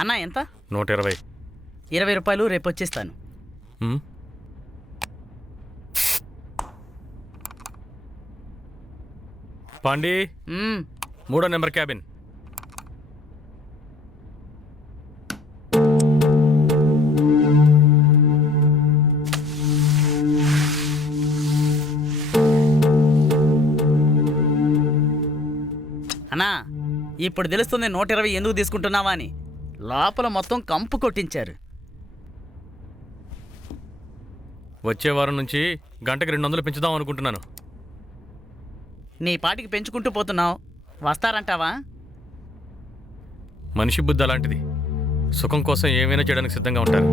అన్నా ఎంత? 120. 20 రూపాయలు రేపు వచ్చేస్తాను. పాండి, 3వ నెంబర్ క్యాబిన్. అన్నా ఇప్పుడు తెలుస్తుంది 120 ఎందుకు తీసుకుంటున్నావా అని. లోపల మొత్తం కంపు కొట్టించారు. వచ్చే వారం నుంచి గంటకి 200 పెంచుదాం అనుకుంటున్నాను. నీ పాటికి పెంచుకుంటూ పోతున్నావు, వస్తారంటావా? మనిషి బుద్ధి అలాంటిది. సుఖం కోసం ఏమైనా చేయడానికి సిద్ధంగా ఉంటారు.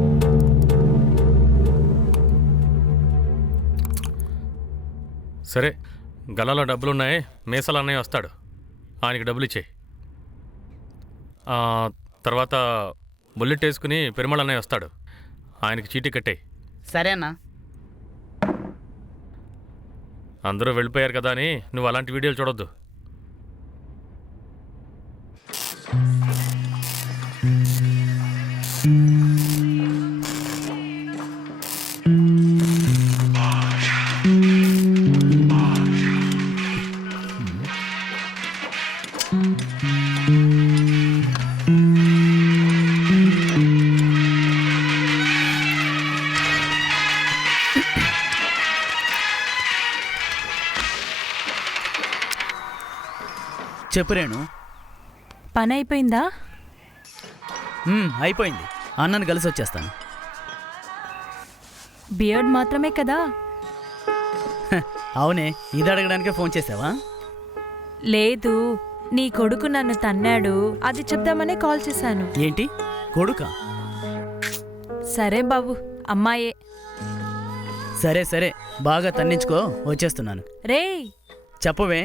సరే, గల్లాలో డబ్బులున్నాయి. మేసాల అన్నయ్య వస్తాడు, ఆయనకి డబ్బులు ఇచ్చేయి. తర్వాత బుల్లెట్ వేసుకుని పెరుమాళ అన్నయ్య వస్తాడు, ఆయనకి చీటీ కట్టేయి. సరేనా? అందరూ వెళ్ళిపోయారు కదా అని నువ్వు అలాంటి వీడియోలు చూడొద్దు. చెప్పు రేణు. పని అయిపోయిందా? అయిపోయింది. అన్నను కలిసి వచ్చేస్తాను. బియర్డ్ మాత్రమే కదా? అవునే, ఇది అడగడానికే ఫోన్ చేసావా? లేదు, నీ కొడుకు నన్ను తన్నాడు, అది చెప్దామనే కాల్ చేశాను. ఏంటి కొడుకా? సరే బాబు, అమ్మాయే. సరే సరే, బాగా తన్నించుకో, వచ్చేస్తున్నాను. రేయ్, చెప్పవే.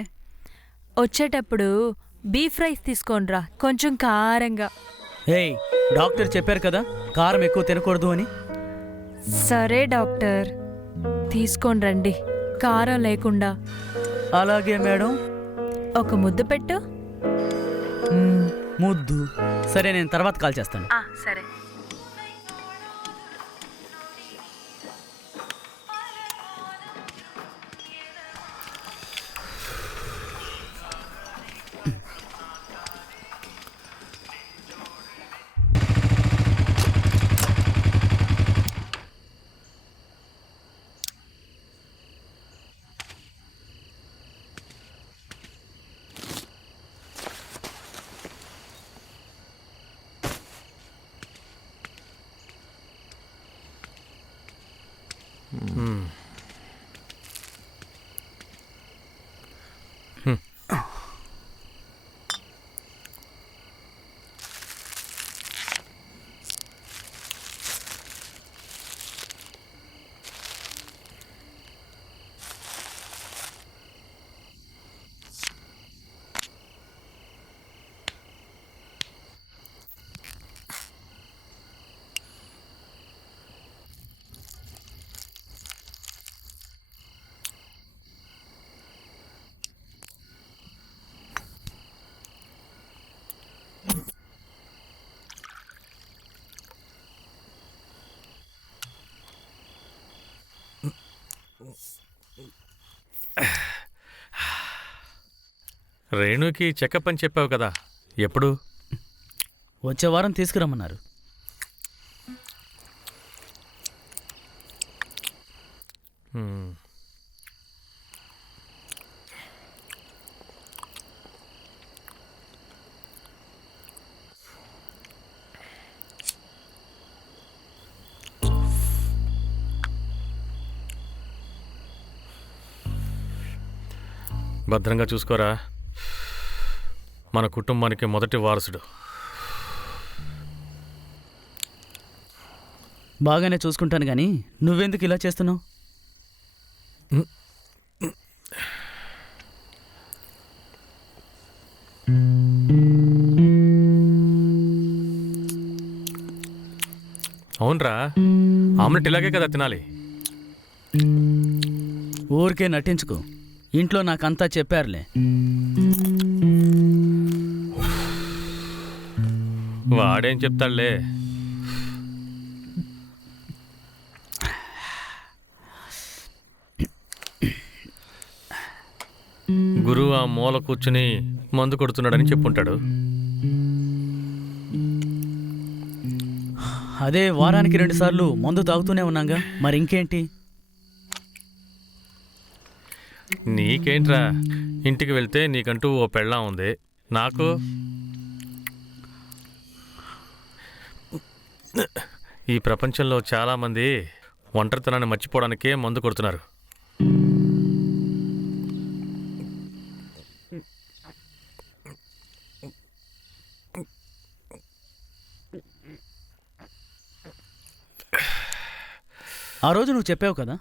వచ్చేటప్పుడు బీఫ్ రైస్ తీసుకోనరా, కొంచెం కారంగా. ఏయ్, డాక్టర్ చెప్పారు కదా కారం ఎక్కువ తినకూడదు అని. సరే డాక్టర్, తీసుకొని రండి, కారం లేకుండా. అలాగే మేడం. ఒక ముద్దు పెట్టు. ముద్దు? సరే, నేను తర్వాత కాల్ చేస్తాను. సరే. రేణుకి చెకప్ అని చెప్పావు కదా, ఎప్పుడు? వచ్చే వారం తీసుకురమ్మన్నారు. భద్రంగా చూసుకోరా, మన కుటుంబానికి మొదటి వారసుడు. బాగానే చూసుకుంటాను కానీ నువ్వెందుకు ఇలా చేస్తున్నావు? అవునరా, ఆమ్లెట్ ఇలాగే కదా తినాలి. ఊరికే నటించుకో, ఇంట్లో నాకంతా చెప్పారులే. వాడేం చెప్తాడులే. గురువు ఆ మూల కూర్చుని మందు కొడుతున్నాడని చెప్పుంటాడు. అదే వారానికి 2 సార్లు మందు తాగుతూనే ఉన్నాగా, మరి ఇంకేంటి? నీకేంట్రా, ఇంటికి వెళ్తే నీకంటూ ఓ పెళ్ళాం ఉంది, నాకు ఈ ప్రపంచంలో చాలామంది ఒంటరితనాన్ని మర్చిపోవడానికే మందు కొడుతున్నారు. ఆ రోజు నువ్వు చెప్పావు కదా,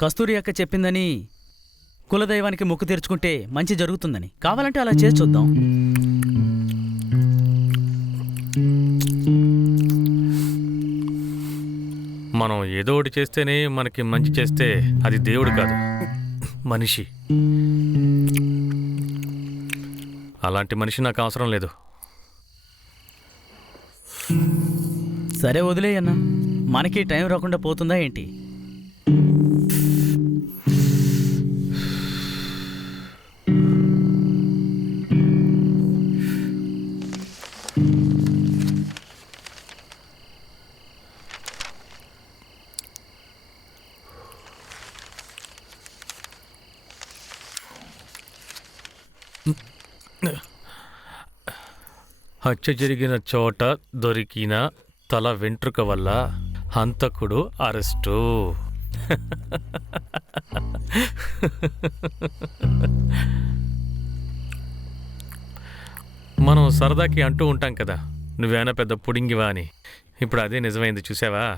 కస్తూరి అక్క చెప్పిందని కులదైవానికి మొక్కు తీర్చుకుంటే మంచి జరుగుతుందని. కావాలంటే అలా చేసి చూద్దాం. మనం ఏదో ఒకటి చేస్తేనే మనకి మంచి చేస్తే అది దేవుడు కాదు, మనిషి. అలాంటి మనిషి నాకు అవసరం లేదు. సరే వదిలేయన్నా, మనకి టైం రాకుండా పోతుందా ఏంటి? హత్య జరిగిన చోట దొరికిన తల వెంట్రుక వల్ల హంతకుడు అరెస్టు. మనం సరదాకి అంటూ ఉంటాం కదా, నువ్వేనా పెద్ద పుడింగివా అని. ఇప్పుడు అదే నిజమైంది, చూసావా?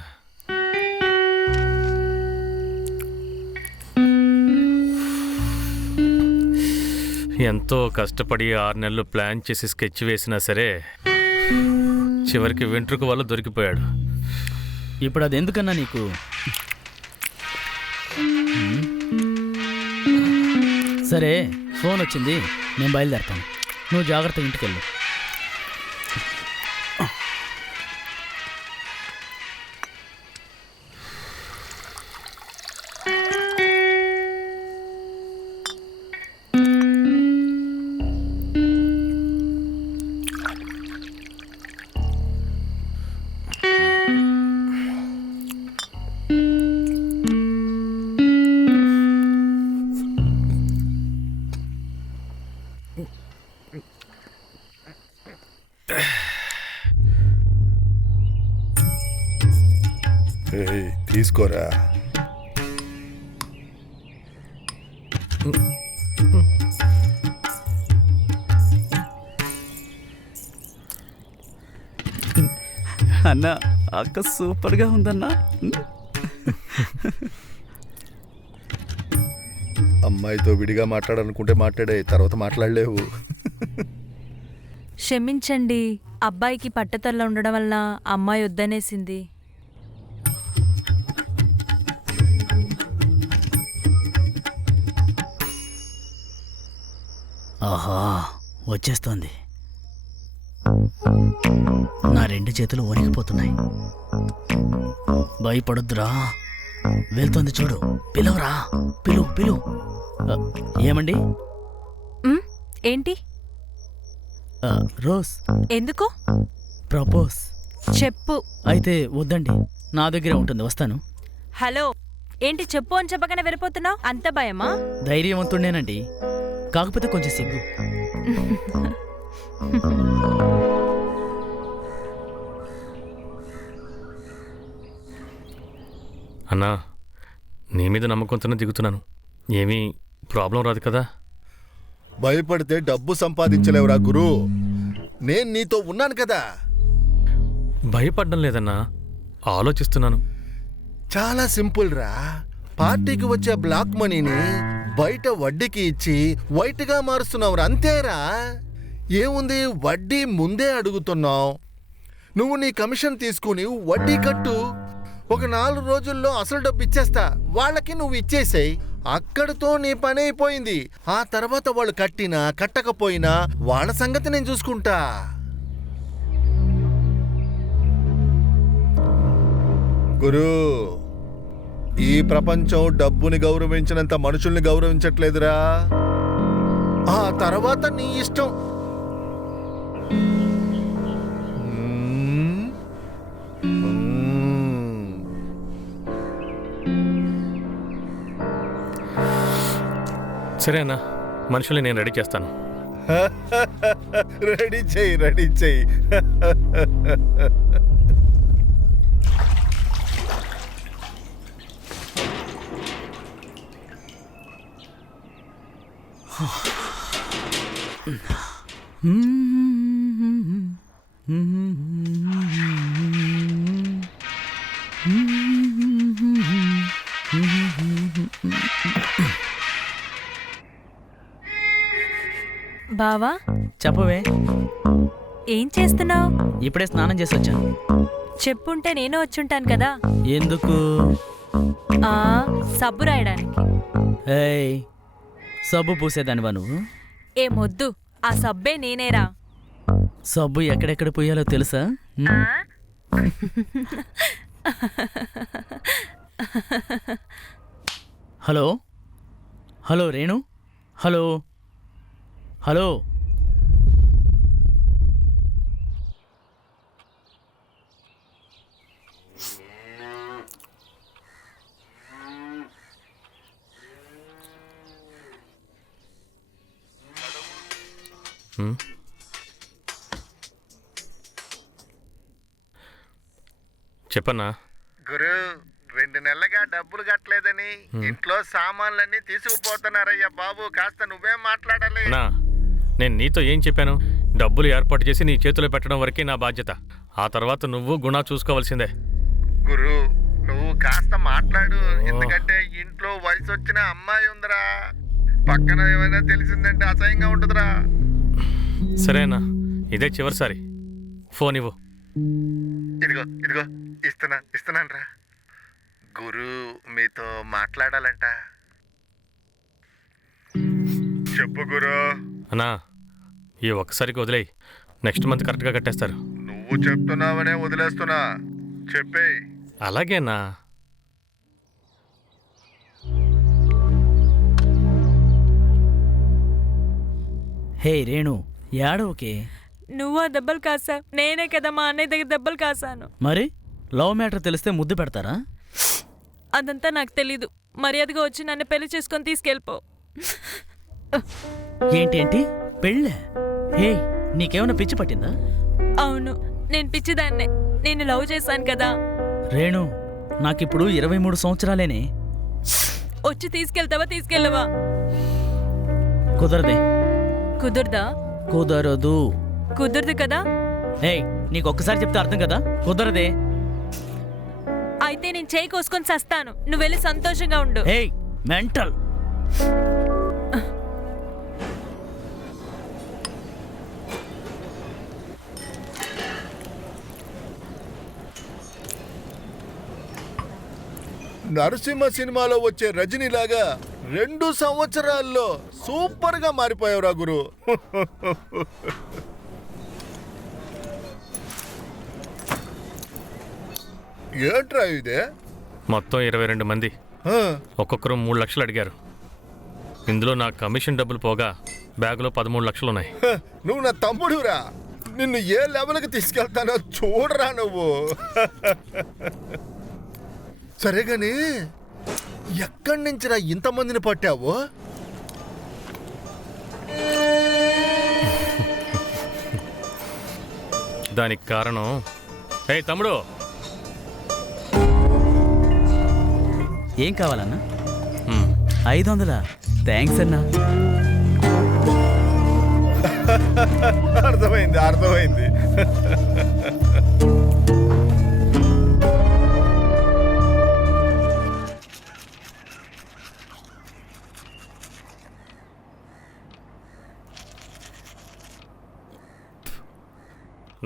ఎంతో కష్టపడి 6 నెలలు ప్లాన్ చేసి స్కెచ్ వేసినా సరే చివరికి వెంట్రుక వల్ల దొరికిపోయాడు. ఇప్పుడు అది ఎందుకన్నా నీకు? సరే, ఫోన్ వచ్చింది, నేను బయలుదేరతాను. నువ్వు జాగ్రత్తగా ఇంటికి వెళ్ళు. తీసుకోరా. అన్నా, అక్క సూపర్గా ఉందన్నా. అమ్మాయితో విడిగా మాట్లాడాలనుకుంటే మాట్లాడే, తర్వాత మాట్లాడలేవు. క్షమించండి, అబ్బాయికి పట్టతల్ల ఉండడం వల్ల అమ్మాయి వద్దనేసింది. ఆహా, వచ్చేస్తోంది. నా 2 చేతులు వణికిపోతున్నాయి. భయపడొద్దురా, వెళ్తోంది చూడు. పిలువరా, పిలువు. ఏమండి? ఏంటి? రోజ్. ఎందుకు? ప్రపోజ్. చెప్పు. అయితే వద్దండి, నా దగ్గరే ఉంటుంది, వస్తాను. హలో, ఏంటి చెప్పు అని చెప్పగానే వెళ్ళిపోతున్నావు? అంత భయమా? ధైర్యవంతుడేనండి, కాకపోతే కొంచెం సిగ్గు. అన్నా, నీ మీద నమ్మకంతోనే దిగుతున్నాను. ఏమీ ప్రాబ్లం రాదు కదా? భయపడితే డబ్బు సంపాదించలేవురా గురు. నేను నీతో ఉన్నాను కదా. భయపడడం లేదన్నా, ఆలోచిస్తున్నాను. చాలా సింపుల్ రా. పార్టీకి వచ్చే బ్లాక్ మనీని బయట వడ్డీకి ఇచ్చి వైట్గా మారుస్తున్నావురా, అంతేరా. ఏముంది, వడ్డీ ముందే అడుగుతున్నావు. నువ్వు నీ కమిషన్ తీసుకుని వడ్డీ కట్టు. ఒక 4 రోజుల్లో అసలు డబ్బు ఇచ్చేస్తా. వాళ్ళకి నువ్వు ఇచ్చేసేయి. అక్కడితో నీ పని అయిపోయింది. ఆ తర్వాత వాళ్ళు కట్టినా కట్టకపోయినా వాళ్ళ సంగతి నేను చూసుకుంటా. గురు, ఈ ప్రపంచం డబ్బుని గౌరవించినంత మనుషుల్ని గౌరవించట్లేదురా. ఆ తర్వాత నీ ఇష్టం. సరే అన్న, మనుషుల్ని నేను రెడీ చేస్తాను. రెడీ చెయ్యి, రెడీ చెయ్యి. బావా, చెప్పవే. ఏం చేస్తున్నావు? ఇప్పుడే స్నానం చేసి వచ్చాను. చెప్పుంటే నేను వచ్చుంటాను కదా. ఎందుకు? ఆ సబ్బు రాయడానికి. ఏయ్, సబ్బు పూసేదానివా నువ్వు? ఏమొద్దు, ఆ సబ్బే నేనేరా. సబ్బు ఎక్కడెక్కడ పూయాలో తెలుసా? Hello hello Renu, hello hello. చెప్పన్నా. గురు, 2 నెలలుగా డబ్బులు కట్టలేదని ఇంట్లో సామాన్లన్నీ తీసుకుపోతున్నారయ్యా బాబు. కాస్త నువ్వేం మాట్లాడాలి? నా నేను నీతో ఏం చెప్పాను? డబ్బులు ఏర్పాటు చేసి నీ చేతిలో పెట్టడం వరకే నా బాధ్యత. ఆ తర్వాత నువ్వు గుణ చూసుకోవాల్సిందే. గురు, నువ్వు కాస్త మాట్లాడు. ఎందుకంటే ఇంట్లో వయసు వచ్చిన అమ్మాయి ఉందిరా. పక్కన ఏమైనా తెలిసిందంటే అసహ్యంగా ఉంటుందిరా. సరేనా, ఇదే చివరిసారి. ఫోన్ ఇవ్వు. ఇదిగో ఇదిగో, ఇస్తున్నాను రా. గురు మీతో మాట్లాడాలంట. చెప్పు గురు. అన్నా, ఈ ఒక్కసారికి వదిలేయి. నెక్స్ట్ మంత్ కరెక్ట్గా కట్టేస్తారు. నువ్వు చెప్తున్నావనే వదిలేస్తున్నా. చెప్పే. అలాగేనా? హే రేణు, ఏడవకే. నువ్వు దెబ్బలు కాసావు, నేనే కదా మా అన్నయ్య దగ్గర దెబ్బలు కాసాను. మరి లవ్ మ్యాటర్ తెలిస్తే ముద్దు పెడతారా? అదంతా నాకు తెలీదు. మర్యాదగా వచ్చి నన్ను పెళ్లి చేసుకొని తీసుకెళ్ళిపో. ఏంటేంటి పెళ్ళే? హే, నీకేమైనా పిచ్చి పట్టిందా? అవును, నేను పిచ్చిదాన్నే. నేను లవ్ చేశాను కదా. రేణు, నాకిప్పుడు 23 సంవత్సరాలేనే. వచ్చి తీసుకెళ్తావా తీసుకెళ్ళవా? కుదరదే. కుదురుదా? కుదరదు. కుదురుదు కదా. ఏయ్, నీకొక్కసారి చెప్తే అర్థం కదా. కుదరదే. అయితే నేను చేయి కోసుకొని సస్తాను. నువ్వు వెళ్ళి సంతోషంగా ఉండు. ఏయ్, మెంటల్. నరసింహ సినిమాలో వచ్చే రజనీలాగా 2 సంవత్సరాల్లో సూపర్ గా మారిపోయావురా గురు. ఏంట్రా ఇదే? మొత్తం 22 మంది, ఒక్కొక్కరు 3 లక్షలు అడిగారు. ఇందులో నా కమిషన్ డబ్బులు పోగా బ్యాగులో 13 లక్షలు ఉన్నాయి. నువ్వు నా తమ్ముడురా. నిన్ను ఏ లెవెల్కి తీసుకెళ్తానో చూడరా నువ్వు. సరే గాని, ఎక్కడి నుంచిరా ఇంతమందిని పట్టావు? దానికి కారణం, ఏయ్ తమ్ముడు, ఏం కావాలన్నా? 500. థ్యాంక్స్ అన్నా. అర్థమైంది, అర్థమైంది.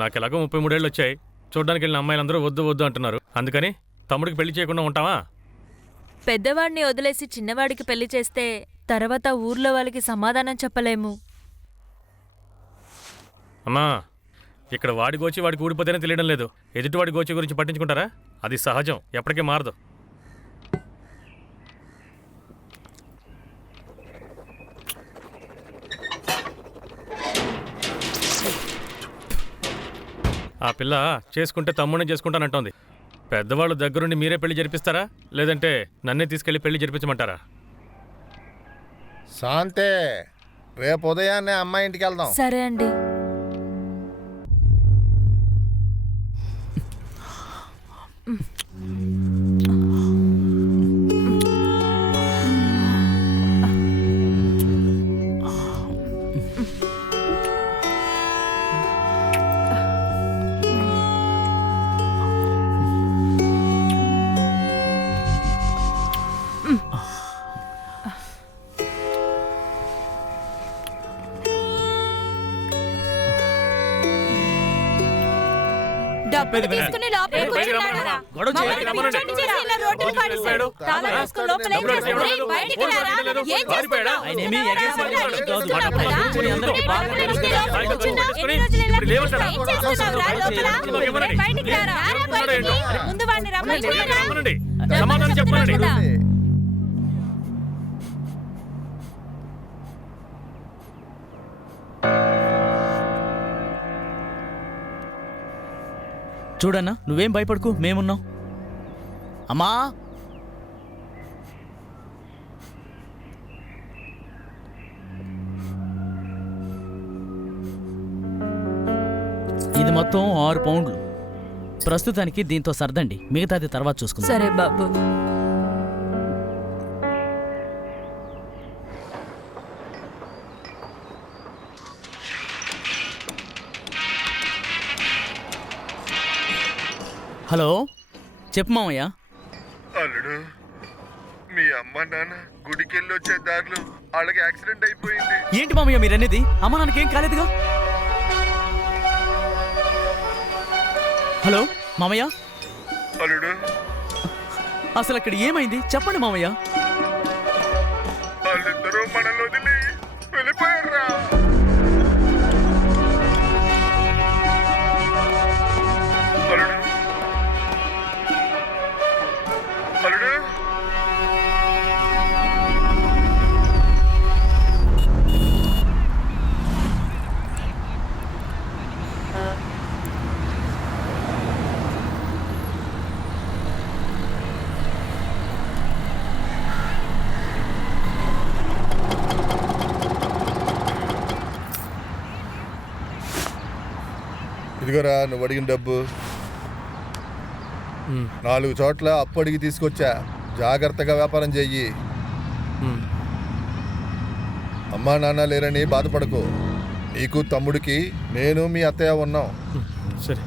నాకు ఎలాగో 33 ఏళ్ళు వచ్చాయి. చూడ్డానికి వెళ్ళిన అమ్మాయిలందరూ వద్దు వద్దు అంటున్నారు. అందుకని తమ్ముడికి పెళ్లి చేయకుండా ఉంటావా? పెద్దవాడిని వదిలేసి చిన్నవాడికి పెళ్లి చేస్తే తర్వాత ఊర్లో వాళ్ళకి సమాధానం చెప్పలేము. అమ్మా, ఇక్కడ వాడి గోచి వాడికి ఊడిపోతేనే తెలియడం లేదు. ఎదుటివాడి గోచి గురించి పట్టించుకుంటారా? అది సహజం, ఎప్పటికీ మారదు. ఆ పిల్ల చేసుకుంటే తమ్ముడిని చేసుకుంటానంటోంది. పెద్దవాళ్ళు దగ్గరుండి మీరే పెళ్లి జరిపిస్తారా, లేదంటే నన్నే తీసుకెళ్లి పెళ్లి జరిపించమంటారా? శాంతే, రేపు ఉదయాన్నే అమ్మాయి ఇంటికి వెళ్దాం. సరే అండి. డబ్బులు తీసుకుని లోపలికి వచ్చేయ్. గొడవ మమ్మల్ని చేయకు, పిచ్చోడిని చేసి ఇలా రోడ్డున పడేశాడు. తాళం వేసుకుని లోపల ఏం చేస్తున్నావు? బయటికి రారా. ఏం చేస్తున్నావు? ఆయనేమీ ఎగేసి ఏం చేస్తున్నావు పట్టుకుని కదా? కూర్చొని అందరికీ నీ బాగా పక్కన తెలుసు. నుంచి లోపలికి వచ్చినా? ఎన్ని రోజులు ఇలా లేవంటారా? ఏం చేస్తున్నావు రా లోపల? బయటికి రారా. బయటికి. ముందు వాడిని రమ్మని చెప్పరా. రమ్మనండి. సమాధానం చెప్పనండి. కదా. చూడన్నా, నువ్వేం భయపడకు, మేమున్నాం. అమ్మా, ఇది మొత్తం 6 పౌండ్లు. ప్రస్తుతానికి దీంతో సర్దండి, మిగతాది తర్వాత చూసుకుందాం. సరే బాబు. హలో, చెప్పు మామయ్య. అల్లుడు, మీ అమ్మ నాన్న గుడికి వెళ్ళి వచ్చే దారిలో వాళ్ళకి యాక్సిడెంట్ అయిపోయింది. ఏంటి మామయ్య మీరనేది? అమ్మ నాన్నకేం కాలేదుగా? హలో మామయ్య, అల్లుడు, అసలు అక్కడ ఏమైంది చెప్పండి మామయ్య. వాళ్ళిద్దరూ మనల్ని వదిలి వెళ్ళిపోయారా? అల్లుడు, అల్లుడు, ఇదిగోరా నువ్వు అడిగిన డబ్బు. 4 చోట్ల అప్పు అడిగి తీసుకొచ్చా. జాగ్రత్తగా వ్యాపారం చెయ్యి. అమ్మా నాన్న లేరని బాధపడకు. నీకు తమ్ముడికి నేను మీ అత్తయ్య ఉన్నాం. సరే,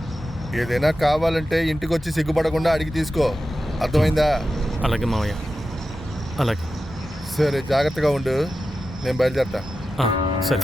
ఏదైనా కావాలంటే ఇంటికొచ్చి సిగ్గుపడకుండా అడిగి తీసుకో. అర్థమైందా? అలాగే మావయ్య, అలాగే. సరే, జాగ్రత్తగా ఉండు. నేను బయలుదేరతా. సరే.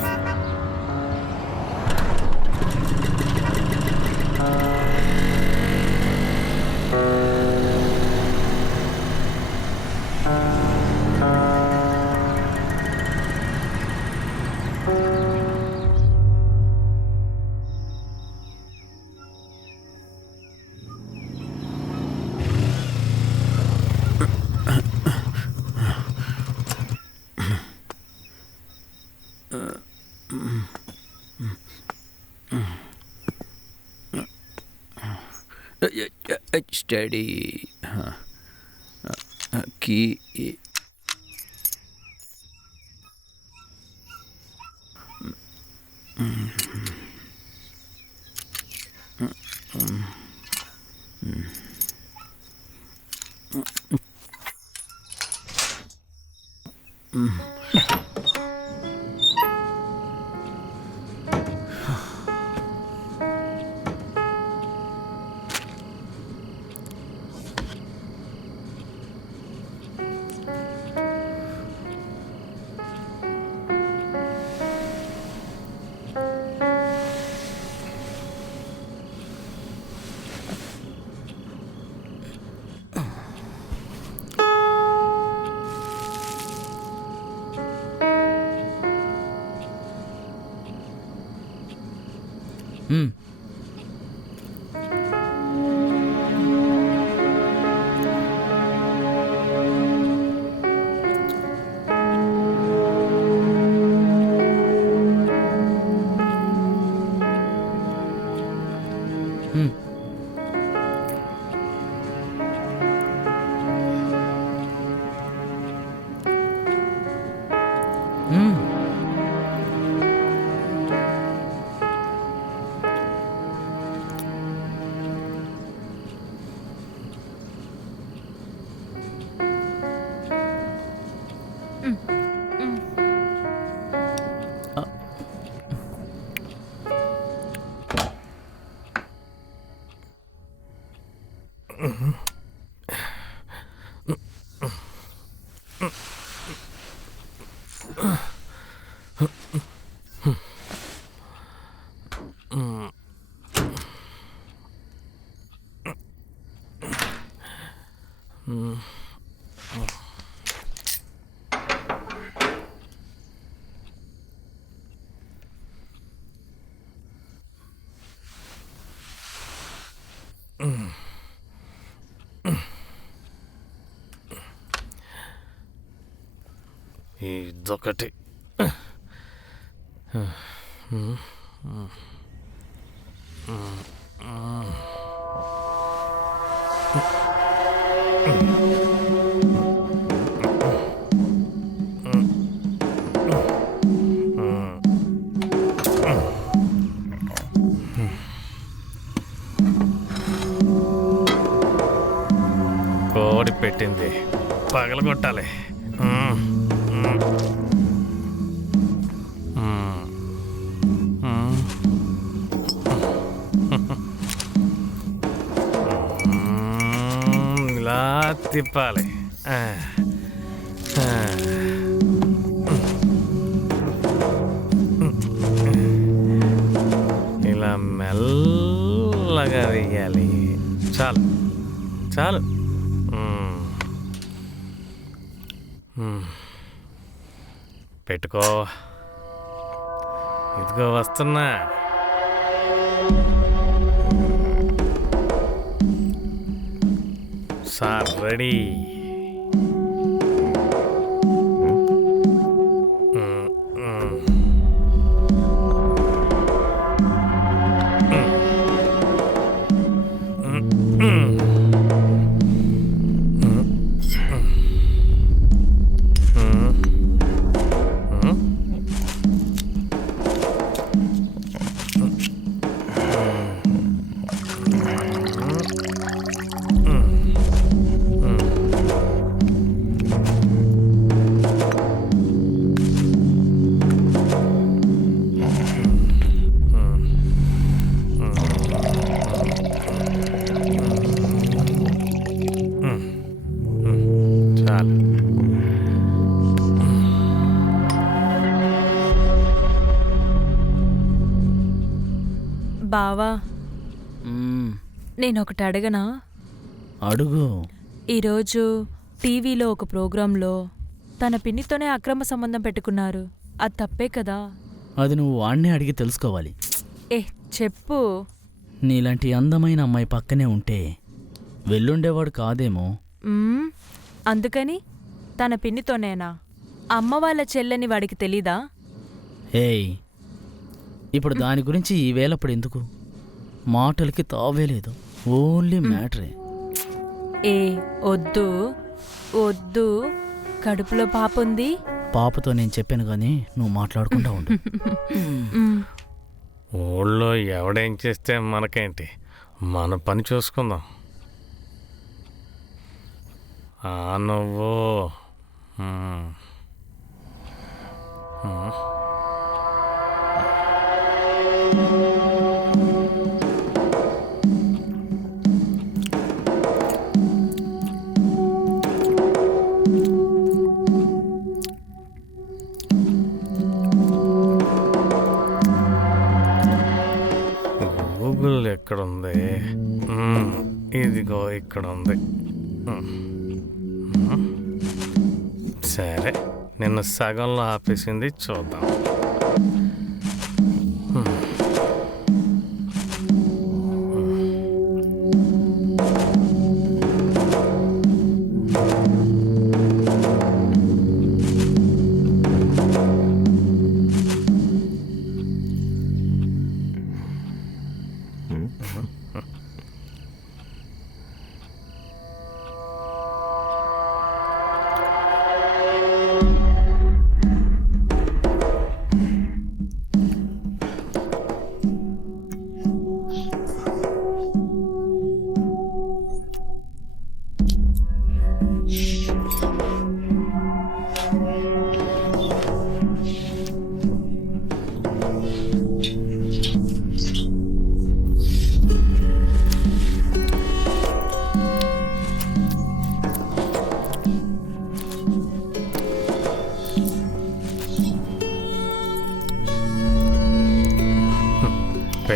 స్టడీ కీ ఇదొకటి. కోడి పెట్టింది పగలగొట్టాలి. ఇలా తిప్పాలి. ఇలా మెల్లగా వేయాలి. చాలు చాలు. పెట్టుకో. ఇదిగో వస్తున్నా. Sir ready. బావా, నేనొకటి అడగనా? అడుగు. ఈరోజు టీవీలో ఒక ప్రోగ్రాంలో తన పిన్నితోనే అక్రమ సంబంధం పెట్టుకున్నారు. అది తప్పే కదా? అది నువ్వు వాణ్ణే అడిగి తెలుసుకోవాలి. చెప్పు. నీలాంటి అందమైన అమ్మాయి పక్కనే ఉంటే వెళ్ళుండేవాడు కాదేమో. అందుకని తన పిన్నితోనేనా? అమ్మ వాళ్ళ చెల్లెని వాడికి తెలీదా? ఏయ్, ఇప్పుడు దాని గురించి ఈ వేళప్పుడు ఎందుకు? మాటలకి తావే లేదు, ఓన్లీ మ్యాటరే. వద్దు వద్దు, కడుపులో పాపుంది. పాపతో నేను చెప్పాను కానీ నువ్వు మాట్లాడకుండా ఉండు. ఊళ్ళో ఎవడేం చేస్తే మనకేంటి, మన పని చూసుకుందాం. నువ్వు గూగుల్ ఎక్కడుంది? ఇదిగో ఇక్కడ ఉంది. సరే, నిన్న సగంలో ఆపేసింది, చూద్దాం.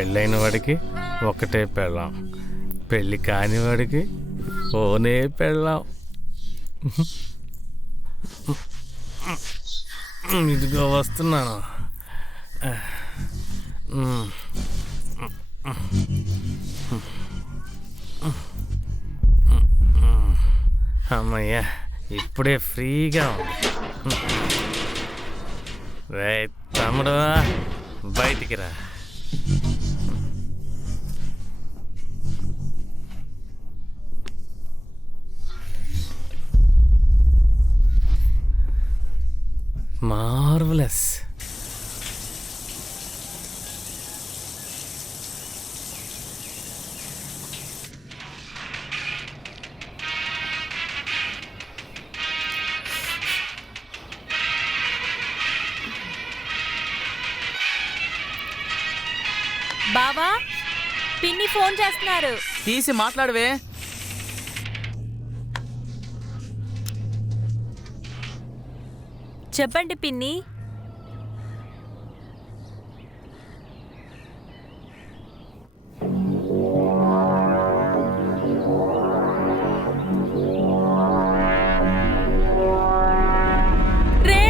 పెళ్ళైన వాడికి ఒకటే పెళ్ళాం, పెళ్ళి కాని వాడికి ఓనే పెళ్ళాం. ఇదిగో వస్తున్నాను. అమ్మయ్యా, ఇప్పుడే ఫ్రీగా ఉంది. రే తమ్ముడు, బయటికి రా. మార్వలస్. బావా, పిన్ని ఫోన్ చేస్తున్నారు. తీసి మాట్లాడవే. చెప్పండి పిన్ని. రే,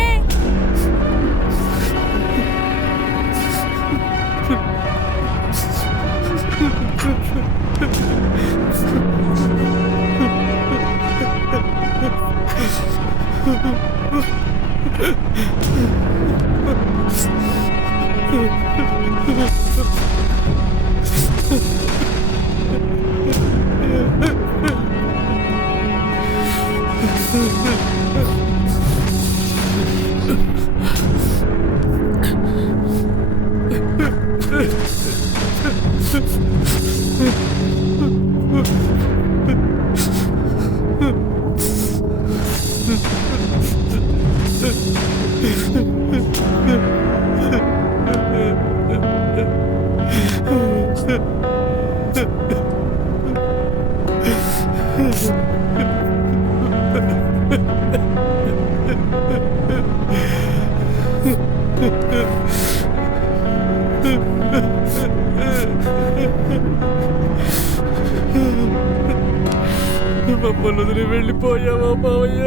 మమ్మల్ని వదిలి వెళ్ళిపోయావా మావయ్య?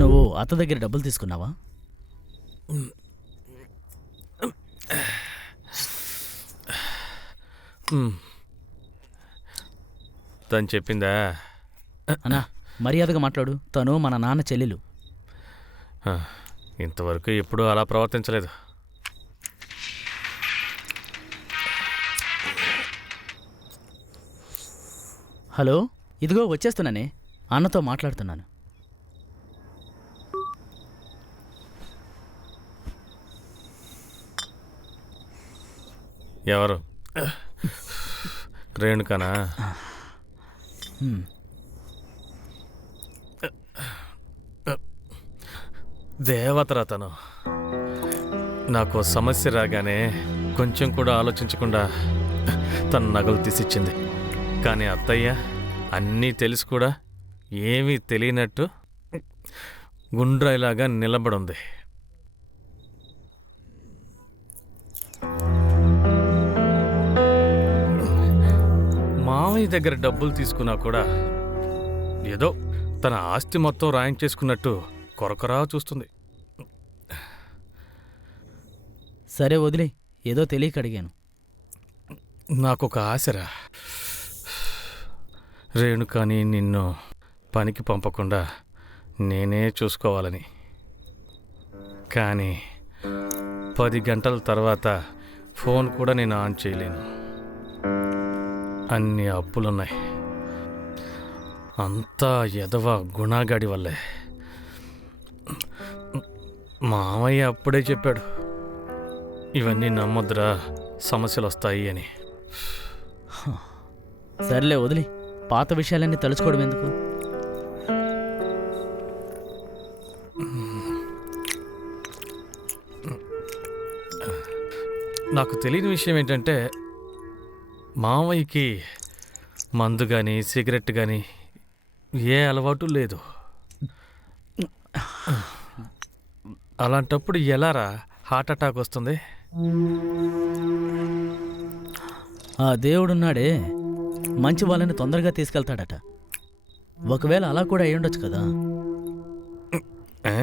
నువ్వు అత్త దగ్గర డబ్బులు తీసుకున్నావా? తను చెప్పిందా? అన్నా, మర్యాదగా మాట్లాడు. తను మన నాన్న చెల్లెలు. ఇంతవరకు ఎప్పుడూ అలా ప్రవర్తించలేదు. హలో, ఇదిగో వచ్చేస్తున్నానే. అన్నతో మాట్లాడుతున్నాను. ఎవరు? రేణుకానా? దేవతరా తను. నాకు సమస్య రాగానే కొంచెం కూడా ఆలోచించకుండా తన నగలు తీసిచ్చింది. కానీ అత్తయ్య అన్నీ తెలిసి కూడా ఏమీ తెలియనట్టు గుండ్రాయిలాగా నిలబడుంది. మామయ్య దగ్గర డబ్బులు తీసుకున్నా కూడా ఏదో తన ఆస్తి మొత్తం రాయించేసుకున్నట్టు కొరకొరా చూస్తుంది. సరే వదిలే, ఏదో తెలియక అడిగాను. నాకొక ఆశరా, రేణుకాని నిన్ను పనికి పంపకుండా నేనే చూసుకోవాలని. కానీ 10 గంటల తర్వాత ఫోన్ కూడా నేను ఆన్ చేయలేను. అన్ని అప్పులున్నాయి. అంతా ఎదవ గుణాగాడి వల్లే. మామయ్య అప్పుడే చెప్పాడు, ఇవన్నీ నమ్మొద్దురా, సమస్యలు వస్తాయి అని. సర్లే వదిలే, పాత విషయాలన్నీ తలుచుకోవడం ఎందుకు? నాకు తెలియని విషయం ఏంటంటే, మామయ్యకి మందు కానీ సిగరెట్ కానీ ఏ అలవాటు లేదు. అలాంటప్పుడు ఎలారా హార్ట్ అటాక్ వస్తుంది? ఆ దేవుడున్నాడే మంచి వాళ్ళని తొందరగా తీసుకెళ్తాడట. ఒకవేళ అలా కూడా అయ్యుండొచ్చు కదా. ఏ?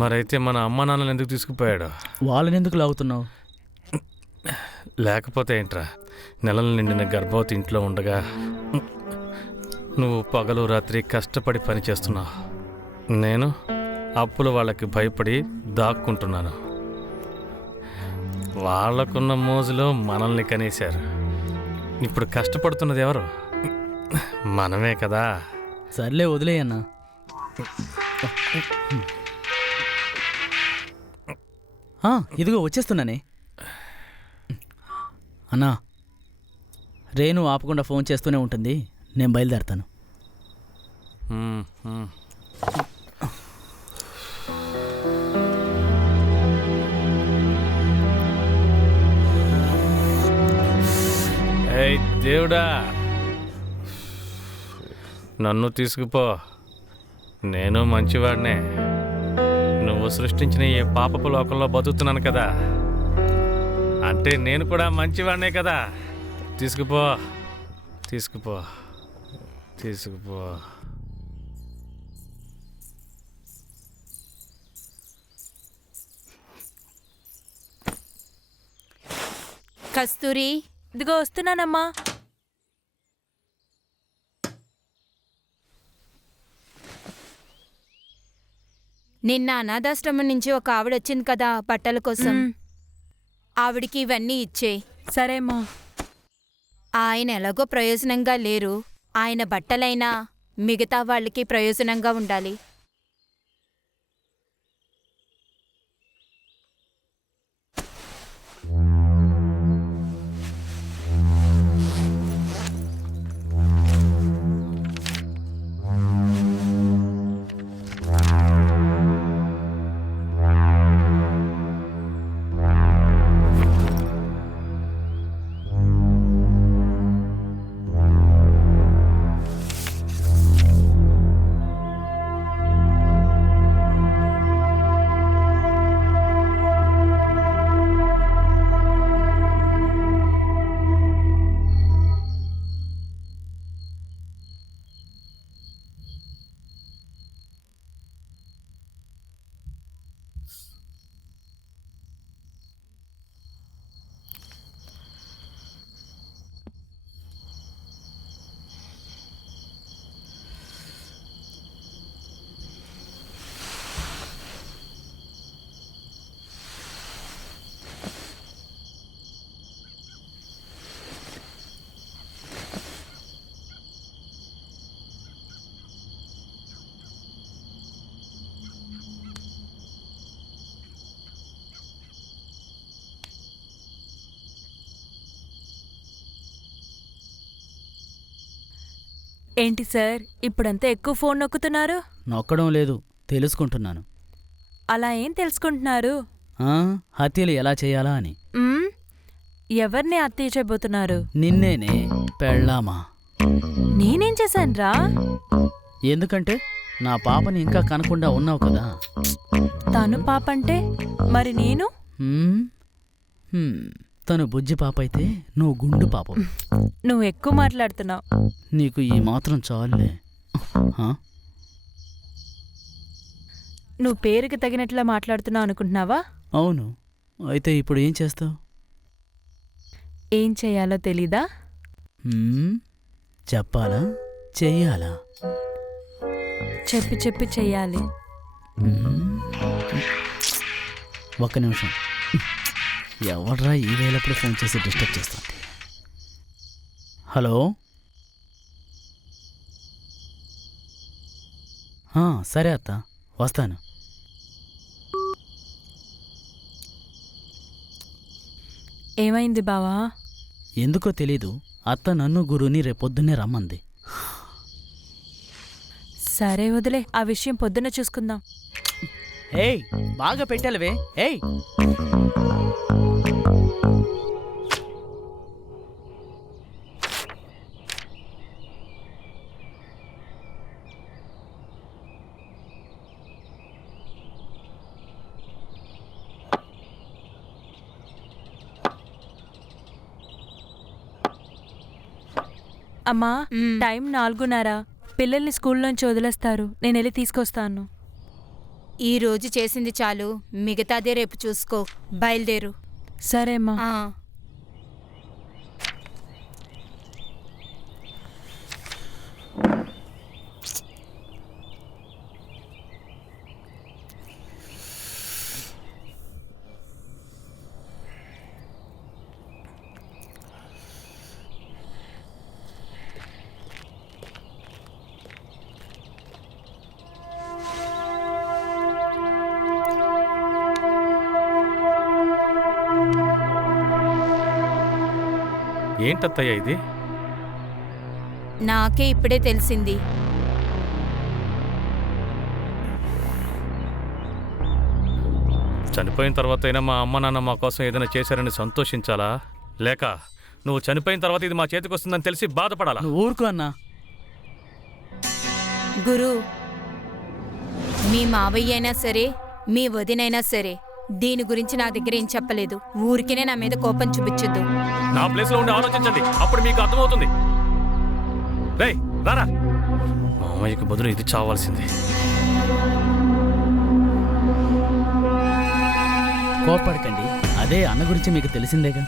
మరైతే మన అమ్మ నాన్నలు ఎందుకు తీసుకుపోయాడు? వాళ్ళని ఎందుకు లాగుతున్నావు? లేకపోతే ఏంట్రా, నెలలు నిండిన గర్భవతి ఇంట్లో ఉండగా నువ్వు పగలు రాత్రి కష్టపడి పని చేస్తున్నావు. నేను అప్పుల వాళ్ళకి భయపడి దాక్కుంటున్నాను. వాళ్ళకున్న మోజులో మనల్ని కనేశారు. ఇప్పుడు కష్టపడుతున్నది ఎవరు? మనమే కదా. సర్లే వదిలేయన్నా. ఇదిగో వచ్చేస్తున్నానే. అన్నా, రేణు ఆపకుండా ఫోన్ చేస్తూనే ఉంటుంది. నేను బయలుదేరతాను. మ్మ్, మ్మ్. ఏయ్ దేవుడా, నన్ను తీసుకుపో. నేను మంచివాడినే. నువ్వు సృష్టించిన ఈ పాపపు లోకంలో బతుకుతున్నాను కదా, అంటే నేను కూడా మంచివాడినే కదా. తీసుకుపో, తీసుకుపో, తీసుకుపో. కస్తూరి, ఇదిగో వస్తున్నానమ్మా. నిన్న అనాథాశ్రమం నుంచి ఒక ఆవిడ వచ్చింది కదా బట్టల కోసం. మ్, ఆవిడికి ఇవన్నీ ఇచ్చే. సరేమ్మా. ఆయన ఎలాగో ప్రయోజనంగా లేరు. ఆయన బట్టలైనా మిగతా వాళ్ళకి ప్రయోజనంగా ఉండాలి. ఏంటి సార్, ఇప్పుడంతా ఎక్కువ ఫోన్ నొక్కుతున్నారు? నొక్కడం లేదు, తెలుసుకుంటున్నాను. అలా ఏం తెలుసుకుంటున్నారు? హత్యలు ఎలా చేయాలా అని. మ్, ఎవరిని హత్య చేయబోతున్నారు? నిన్నేనే, పెళ్ళామా. నేనేం చేశానురా? ఎందుకంటే నా పాపని ఇంకా కనకుండా ఉన్నావు కదా. తను పాపంటే మరి నేను? హ్మ్? తను బుజ్జి పాప అయితే నువ్వు గుండు పాప. నువ్వు ఎక్కువ మాట్లాడుతున్నావు. నీకు ఈ మాత్రం చాలులే. నువ్వు పేరుకి తగినట్లా మాట్లాడుతున్నావు అనుకుంటున్నావా? అవును. అయితే ఇప్పుడు ఏం చేస్తావు? ఏం చెయ్యాలో తెలీదా? చెప్పాలా చెయ్యాలా? చెప్పి చెప్పి చెయ్యాలి. ఒక్క నిమిషం. ఎవడ్రా ఈ వేళప్పుడు ఫోన్ చేసి డిస్టర్బ్ చేస్తుంది? హలో. సరే అత్త, వస్తాను. ఏమైంది బావా? ఎందుకో తెలీదు, అత్త నన్ను గురుని రేపొద్దున్నే రమ్మంది. సరే వదిలే, ఆ విషయం పొద్దున్న చూసుకుందాం. ఏయ్, బాగా పెట్టాలవే. ఏయ్, అమ్మా మ్. టైం 4:30. పిల్లల్ని స్కూల్లోంచి వదిలేస్తారు. నేను వెళ్ళి తీసుకొస్తాను. ఈ రోజు చేసింది చాలు, మిగతాదే రేపు చూసుకో. బయలుదేరు. సరే అమ్మా. ఆ. ఏంటత్తయ్య ఇది? నాకే ఇప్పుడే తెలిసింది. చనిపోయిన తర్వాత అయినా మా అమ్మ నాన్న మా కోసం ఏదైనా చేశారని సంతోషించాలా, లేక నువ్వు చనిపోయిన తర్వాత ఇది మా చేతికి వస్తుందని తెలిసి బాధపడాలా? నువ్వు ఊరుకో అన్నా. గురు, మీ మావయ్య అయినా సరే, మీ వదినైనా సరే దీని గురించి నా దగ్గర ఏం చెప్పలేదు. ఊరికేనే నా మీద కోపం చూపించొద్దు. నా ప్లేస్లో ఉండి ఆలోచించండి, అప్పుడు మీకు అర్థమవుతుంది. రేయ్ రారా, మామయ్యకి బదులు ఇది చావాల్సింది. కోపడకండి, అదే అన్న గురించి మీకు తెలిసిందేగా.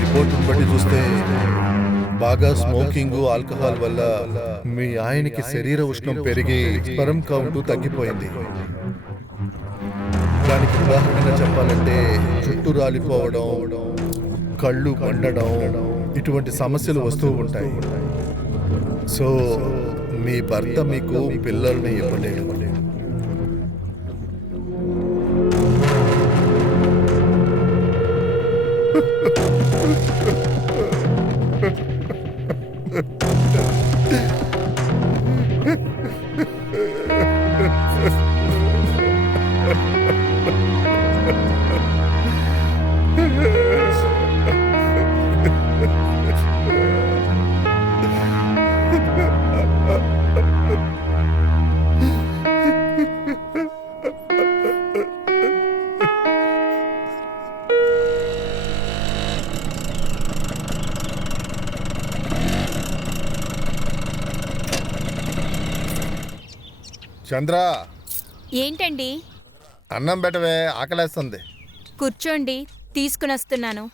రిపోర్ట్ని బట్టి చూస్తే బాగా స్మోకింగ్, ఆల్కహాల్ వల్ల మీ ఆయనకి శరీర ఉష్ణం పెరిగి స్పెర్మ్ కౌంట్ తగ్గిపోయింది. దానికి ఉదాహరణగా చెప్పాలంటే జుట్టు రాలిపోవడం, కళ్ళు మండడం, ఇటువంటి సమస్యలు వస్తూ ఉంటాయి. సో మీ భర్త మీకు పిల్లల్ని ఇవ్వలేడు. చంద్ర, ఏంటండి? అన్నం పెట్టవే, ఆకలేస్తుంది. కూర్చోండి, తీసుకుని వస్తున్నాను.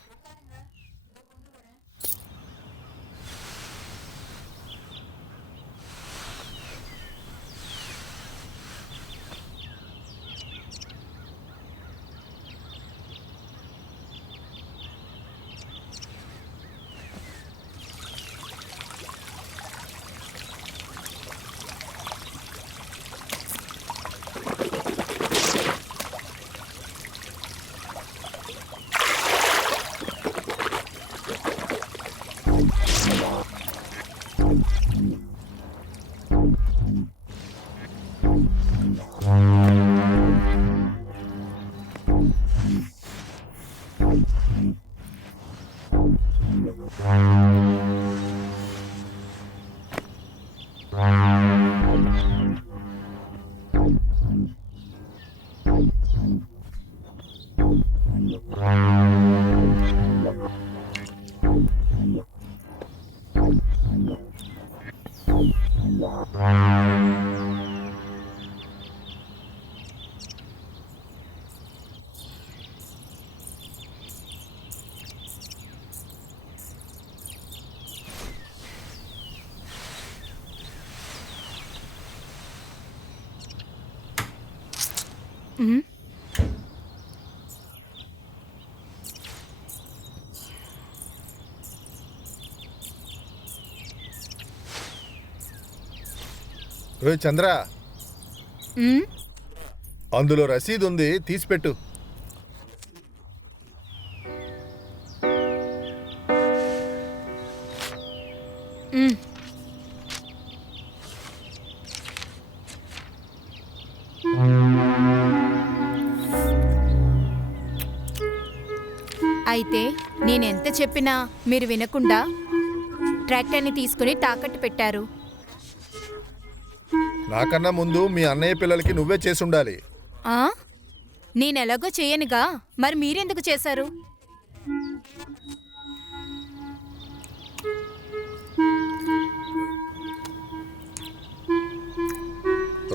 ఉమ్, చంద్ర, ఉమ్, అందులో రసీదు ఉంది, తీసిపెట్టు. ఉమ్. అయితే నేనెంత చెప్పినా మీరు వినకుండా ట్రాక్టర్ని తీసుకుని తాకట్టు పెట్టారు. నాకన్నా ముందు మీ అన్నయ్య పిల్లలకి నువ్వే చేసుండాలి. ఆ? నేనెలాగో చేయనుగా, మరి మీరెందుకు చేశారు?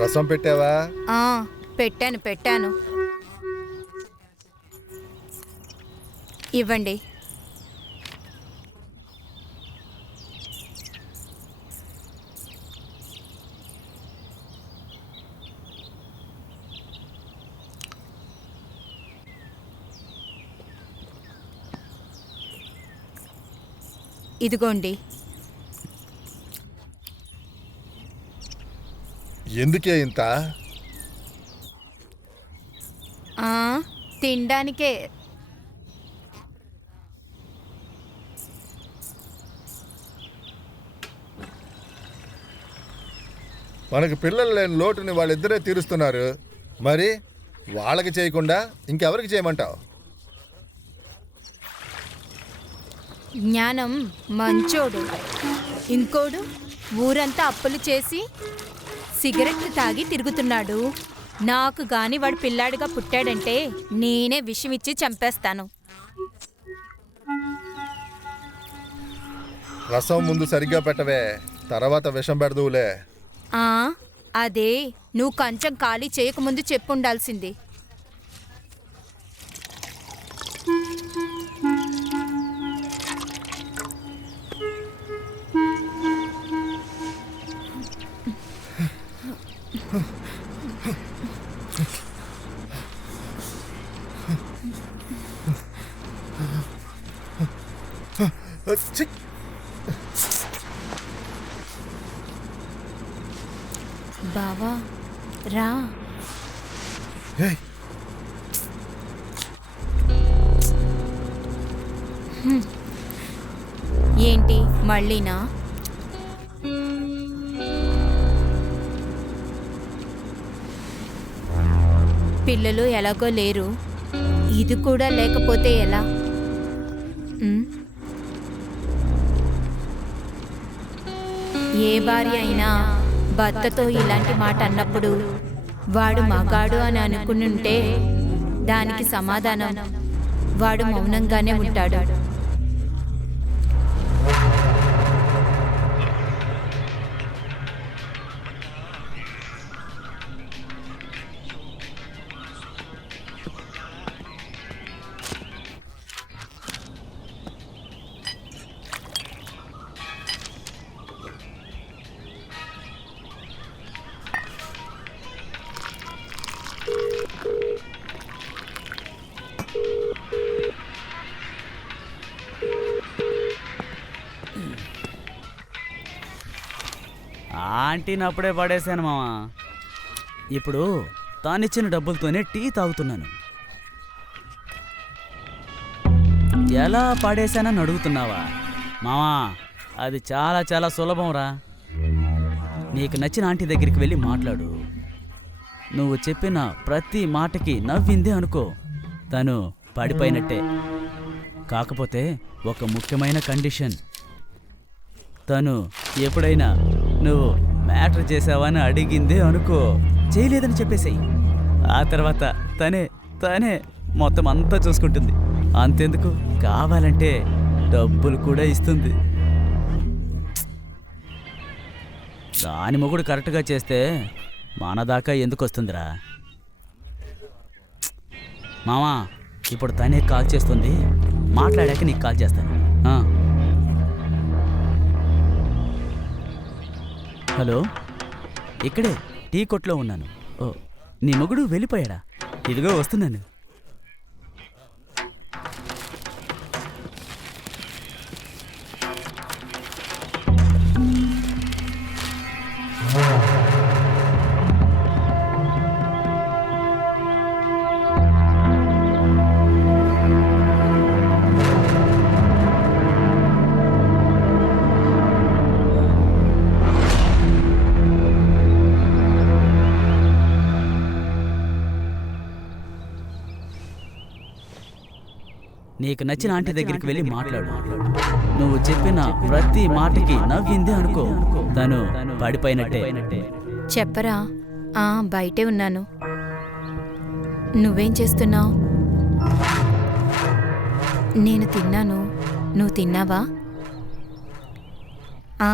రసం పెట్టావా? ఆ, పెట్టాను. ఇవ్వండి. ఇదిగోండి. ఎందుకే ఇంత? ఆ, తినడానికే. మనకు పిల్లలు లేని లోటుని వాళ్ళిద్దరే తీరుస్తున్నారు. మరి వాళ్ళకి చేయకుండా ఇంకెవరికి చేయమంటావు? జ్ఞానం మంచోడు, ఇంకోడు ఊరంతా అప్పులు చేసి సిగరెట్లు తాగి తిరుగుతున్నాడు. నాకు గాని వాడు పిల్లాడిగా పుట్టాడంటే నేనే విషం ఇచ్చి చంపేస్తాను. రసం ముందు సరిగ్గా పెట్టవే, తర్వాత విషం పెడదువులే. ఆ, అదే నువ్వు కంచం ఖాళీ చేయకముందు చెప్పుండాల్సింది. ఛీ! బావా రా. ఏయ్, ఏంటి మళ్ళీనా? పిల్లలు ఎలాగో లేరు, ఇది కూడా లేకపోతే ఎలా? ఉమ్. ఏ భార్య అయినా భర్తతో ఇలాంటి మాట అన్నప్పుడు వాడు మగాడు అని అనుకుని ఉంటే దానికి సమాధానం వాడు మౌనంగానే ఉంటాడు. ఆంటీని అప్పుడే పడేశాను మామ. ఇప్పుడు తానిచ్చిన డబ్బులతోనే టీ తాగుతున్నాను. ఎలా పడేశానని అడుగుతున్నావా మామా? అది చాలా చాలా సులభం రా. నీకు నచ్చిన ఆంటీ దగ్గరికి వెళ్ళి మాట్లాడు. నువ్వు చెప్పిన ప్రతి మాటకి నవ్విందే అనుకో, తను పడిపోయినట్టే. కాకపోతే ఒక ముఖ్యమైన కండిషన్, తను ఎప్పుడైనా నువ్వు మ్యాటర్ చేసావని అడిగిందే అనుకో, చేయలేదని చెప్పేసేయి. ఆ తర్వాత తనే మొత్తం అంతా చూసుకుంటుంది. అంతెందుకు, కావాలంటే డబ్బులు కూడా ఇస్తుంది. దాని మొగుడు కరెక్ట్గా చేస్తే మన దాకా ఎందుకు వస్తుందిరా మామా? ఇప్పుడు తనే కాల్ చేస్తుంది, మాట్లాడాక నీకు కాల్ చేస్తాను. హలో, ఇక్కడే టీ కొట్లో ఉన్నాను. ఓ, నీ మొగుడు వెళ్ళిపోయాడా? ఇదిగో వస్తున్నాను. నీకు నచ్చిన ఆంటీ దగ్గరికి వెళ్ళి మాట్లాడు. నువ్వు చెప్పిన ప్రతి మాటకి నవ్వింది అనుకో, తను పడిపోయినట్టే. చెప్పరా? బయటే ఉన్నాను. నువ్వేం చేస్తున్నావు? నేను తిన్నాను. నువ్వు తిన్నావా? ఆ.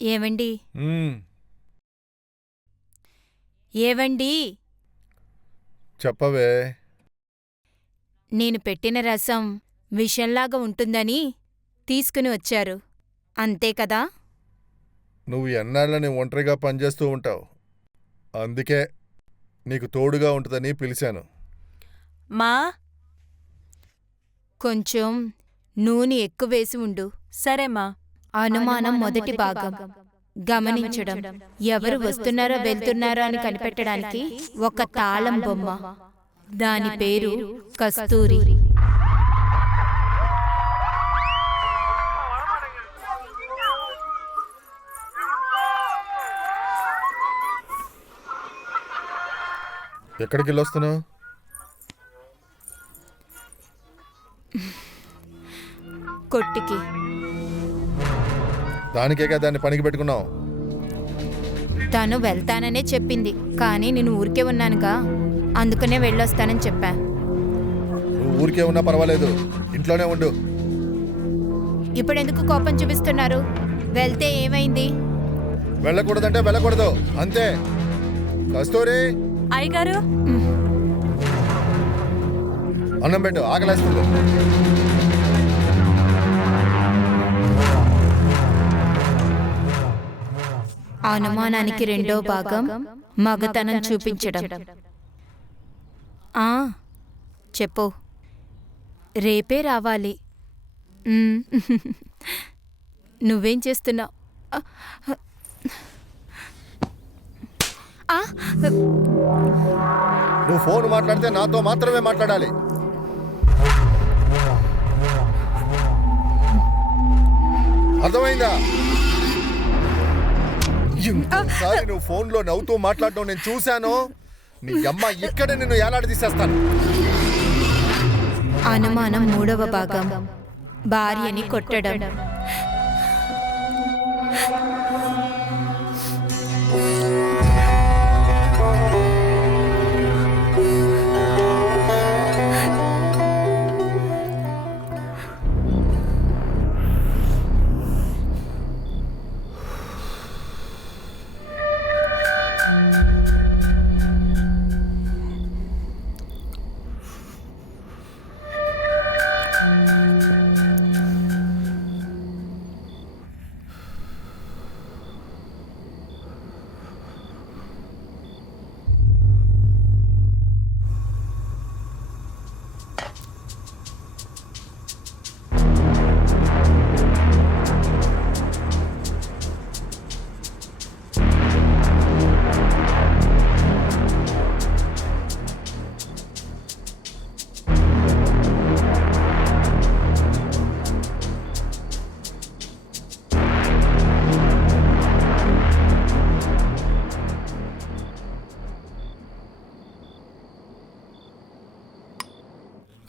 ఏవండి? ఏవండి? చెప్పవే. నేను పెట్టిన రసం విషంలాగా ఉంటుందని తీసుకుని వచ్చారు, అంతే కదా? నువ్వు ఎన్నాళ్ళని ఒంటరిగా పనిచేస్తూ ఉంటావు, అందుకే నీకు తోడుగా ఉంటుందని పిలిచాను. మా కొంచెం నూనె ఎక్కువ వేసి ఉండు. సరేమ్మా. అనుమానం మొదటి భాగం. గమనించడం. ఎవరు వస్తున్నారో వెళ్తున్నారో అని కనిపెట్టడానికి ఒక తాళం బొమ్మ. దాని పేరు కస్తూరి. ఎక్కడికి వెళ్ళొస్తున్నావు? కొట్టికి. దానికేగా దాన్ని పనికి పెట్టుకున్నావు. తను వెళ్తాననే చెప్పింది, కానీ నేను ఊరికే ఉన్నానుగా, అందుకనే వెళ్ళొస్తానని చెప్పా. నువ్వు ఊరికే ఉన్నా పర్వాలేదు, ఇంట్లోనే ఉండు. ఇప్పుడెందుకు కోపం చూపిస్తున్నారు? వెళ్తే ఏమైంది? వెళ్ళకూడదంటే వెళ్ళకూడదు, అంతే. కస్తూరి, అయ్యగారు. అన్నం పెట్టు, ఆకలేస్తుంది. అనుమానానికి రెండో భాగం మగతనం చూపించడం. చెప్పు. రేపే రావాలి. నువ్వేం చేస్తున్నావు? నువ్వు ఫోన్ మాట్లాడితే నాతో మాత్రమే మాట్లాడాలి. అర్థమైందా? ఇంకోసారి నువ్వు ఫోన్లో నవ్వుతూ మాట్లాడటం నేను చూశాను, నీ అమ్మ ఇక్కడే నిన్ను ఏలాడి తీసేస్తాను. అనుమానం మూడవ భాగం భార్యని కొట్టడం.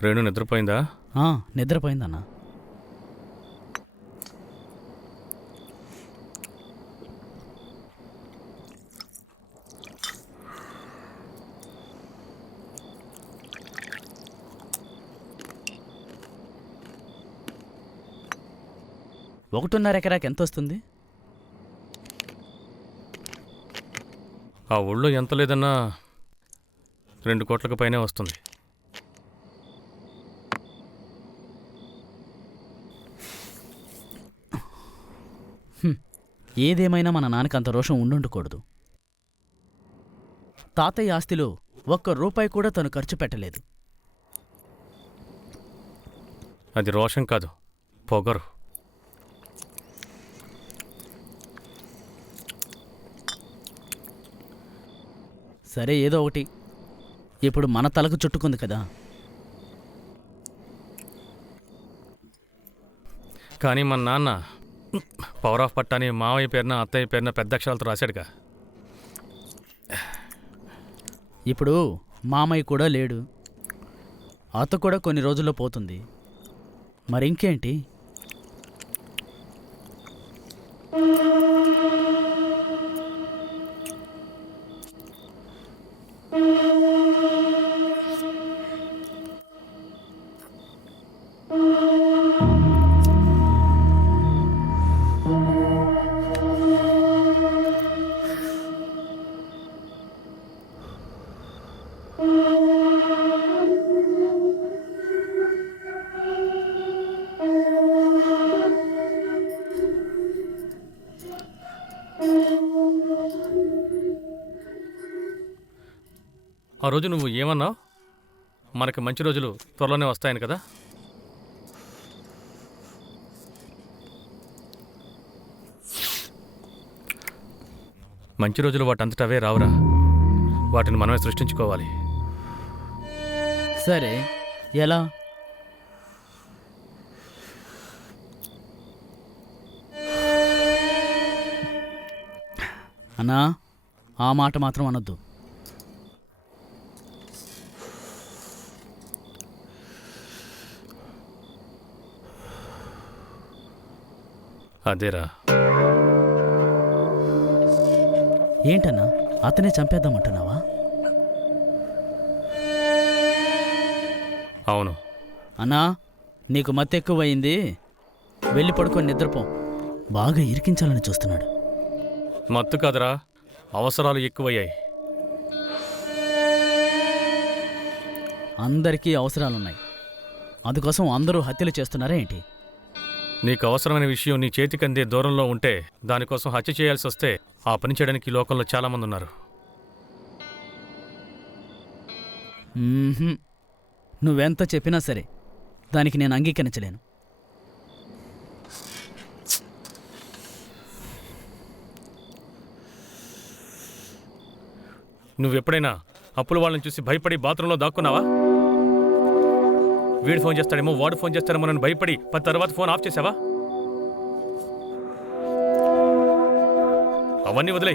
రేణు నిద్రపోయిందా? నిద్రపోయిందన్నా. ఒకటిన్నర ఎకరాకి ఎంత వస్తుంది? ఆ ఊళ్ళో ఎంత లేదన్నా 2 కోట్లకు పైనే వస్తుంది. ఏదేమైనా మన నాన్నకి అంత రోషం ఉండుండకూడదు. తాతయ్య ఆస్తిలో ₹1 కూడా తను ఖర్చు పెట్టలేదు. అది రోషం కాదు, పొగరు. సరే, ఏదో ఒకటి. ఇప్పుడు మన తలకు చుట్టుకుంది కదా. కానీ మన నాన్న పవర్ ఆఫ్ పట్టాని మావయ్య పేరున అత్తయ్య పేరున పెద్ద అక్షరాలతో రాశాడుగా. ఇప్పుడు మామయ్య కూడా లేడు, అత్త కూడా కొన్ని రోజుల్లో పోతుంది. మరింకేంటి? ఆ రోజు నువ్వు ఏమన్నావు? మనకి మంచి రోజులు త్వరలోనే వస్తాయని కదా. మంచి రోజులు వాటంతట అవే రావురా, వాటిని మనమే సృష్టించుకోవాలి. సరే, ఎలా? అన్నా, ఆ మాట మాత్రం అనొద్దు. అదేరా. ఏంటన్నా, అతనే చంపేద్దామంటున్నావా? అవును. అన్నా, నీకు మత్తెక్కువయింది, వెళ్ళి పడుకొని నిద్రపో. బాగా ఇరికించాలని చూస్తున్నాడు. మత్తు కాదురా, అవసరాలు ఎక్కువయ్యాయి. అందరికీ అవసరాలున్నాయి, అందుకోసం అందరూ హత్యలు చేస్తున్నారా ఏంటి? నీకు అవసరమైన విషయం నీ చేతికి అందే దూరంలో ఉంటే దానికోసం హత్య చేయాల్సి వస్తే ఆ పని చేయడానికి ఈ లోకంలో చాలామంది ఉన్నారు. నువ్వెంత చెప్పినా సరే దానికి నేను అంగీకరించలేను. నువ్వెప్పుడైనా అప్పుల వాళ్ళని చూసి భయపడి బాత్రూంలో దాక్కున్నావా? వీడు ఫోన్ చేస్తాడేమో, వాడు ఫోన్ చేస్తాడేమో నన్ను భయపడి 10 తర్వాత ఫోన్ ఆఫ్ చేసావా? అవన్నీ వదిలే,